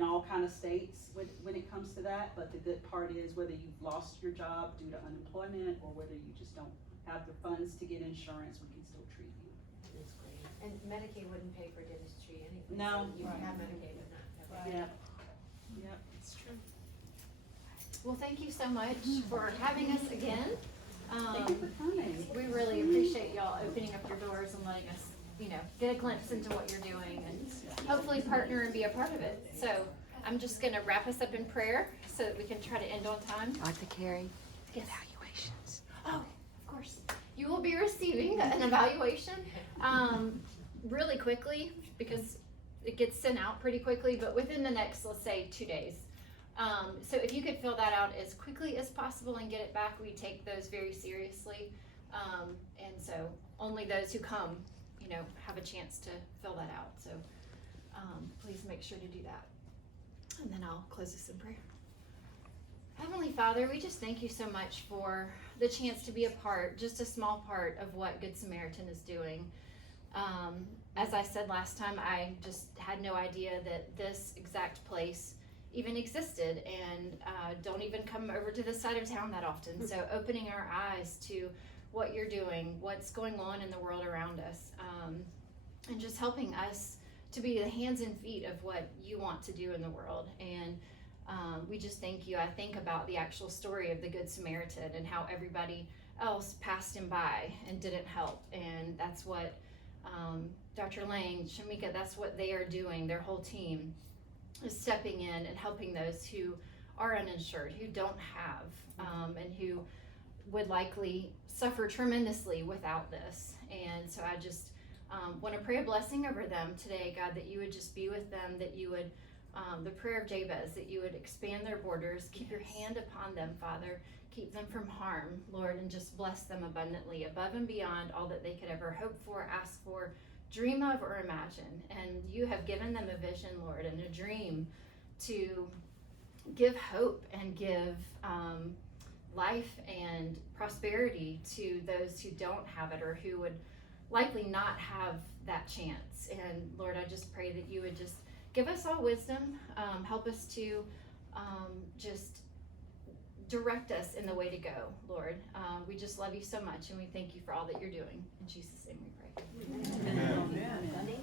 all kind of states when it comes to that, but the good part is whether you've lost your job due to unemployment or whether you just don't have the funds to get insurance, we can still treat you. That's great. And Medicaid wouldn't pay for dentistry anyway. No. So you can have Medicaid or not. Yeah. Yeah, it's true. Well, thank you so much for having us again. Thank you for coming. We really appreciate y'all opening up your doors and letting us, you know, get a glimpse into what you're doing and hopefully partner and be a part of it. So I'm just gonna wrap us up in prayer so that we can try to end on time. Dr. Carey, Yes. evaluations. Oh, of course. You will be receiving an evaluation really quickly because it gets sent out pretty quickly, but within the next, let's say, 2 days. So if you could fill that out as quickly as possible and get it back, we take those very seriously. And so only those who come, you know, have a chance to fill that out. So please make sure to do that. And then I'll close this in prayer. Heavenly Father, we just thank you so much for the chance to be a part, just a small part of what Good Samaritan is doing. As I said last time, I just had no idea that this exact place even existed, and don't even come over to this side of town that often. So opening our eyes to what you're doing, what's going on in the world around us, and just helping us to be the hands and feet of what you want to do in the world. And we just thank you. I think about the actual story of the Good Samaritan and how everybody else passed him by and didn't help. And that's what Dr. Lang, Shamika, that's what they are doing. Their whole team is stepping in and helping those who are uninsured, who don't have, and who would likely suffer tremendously without this. And so I just want to pray a blessing over them today, God, that you would just be with them, that you would, the prayer of Jabez, that you would expand their borders, keep your hand upon them, Father, keep them from harm, Lord, and just bless them abundantly, above and beyond all that they could ever hope for, ask for, dream of, or imagine. And you have given them a vision, Lord, and a dream to give hope and give life and prosperity to those who don't have it, or who would likely not have that chance. And Lord, I just pray that you would just give us all wisdom, help us to just direct us in the way to go, Lord. We just love you so much, and we thank you for all that you're doing. In Jesus' name we pray. Amen. Amen.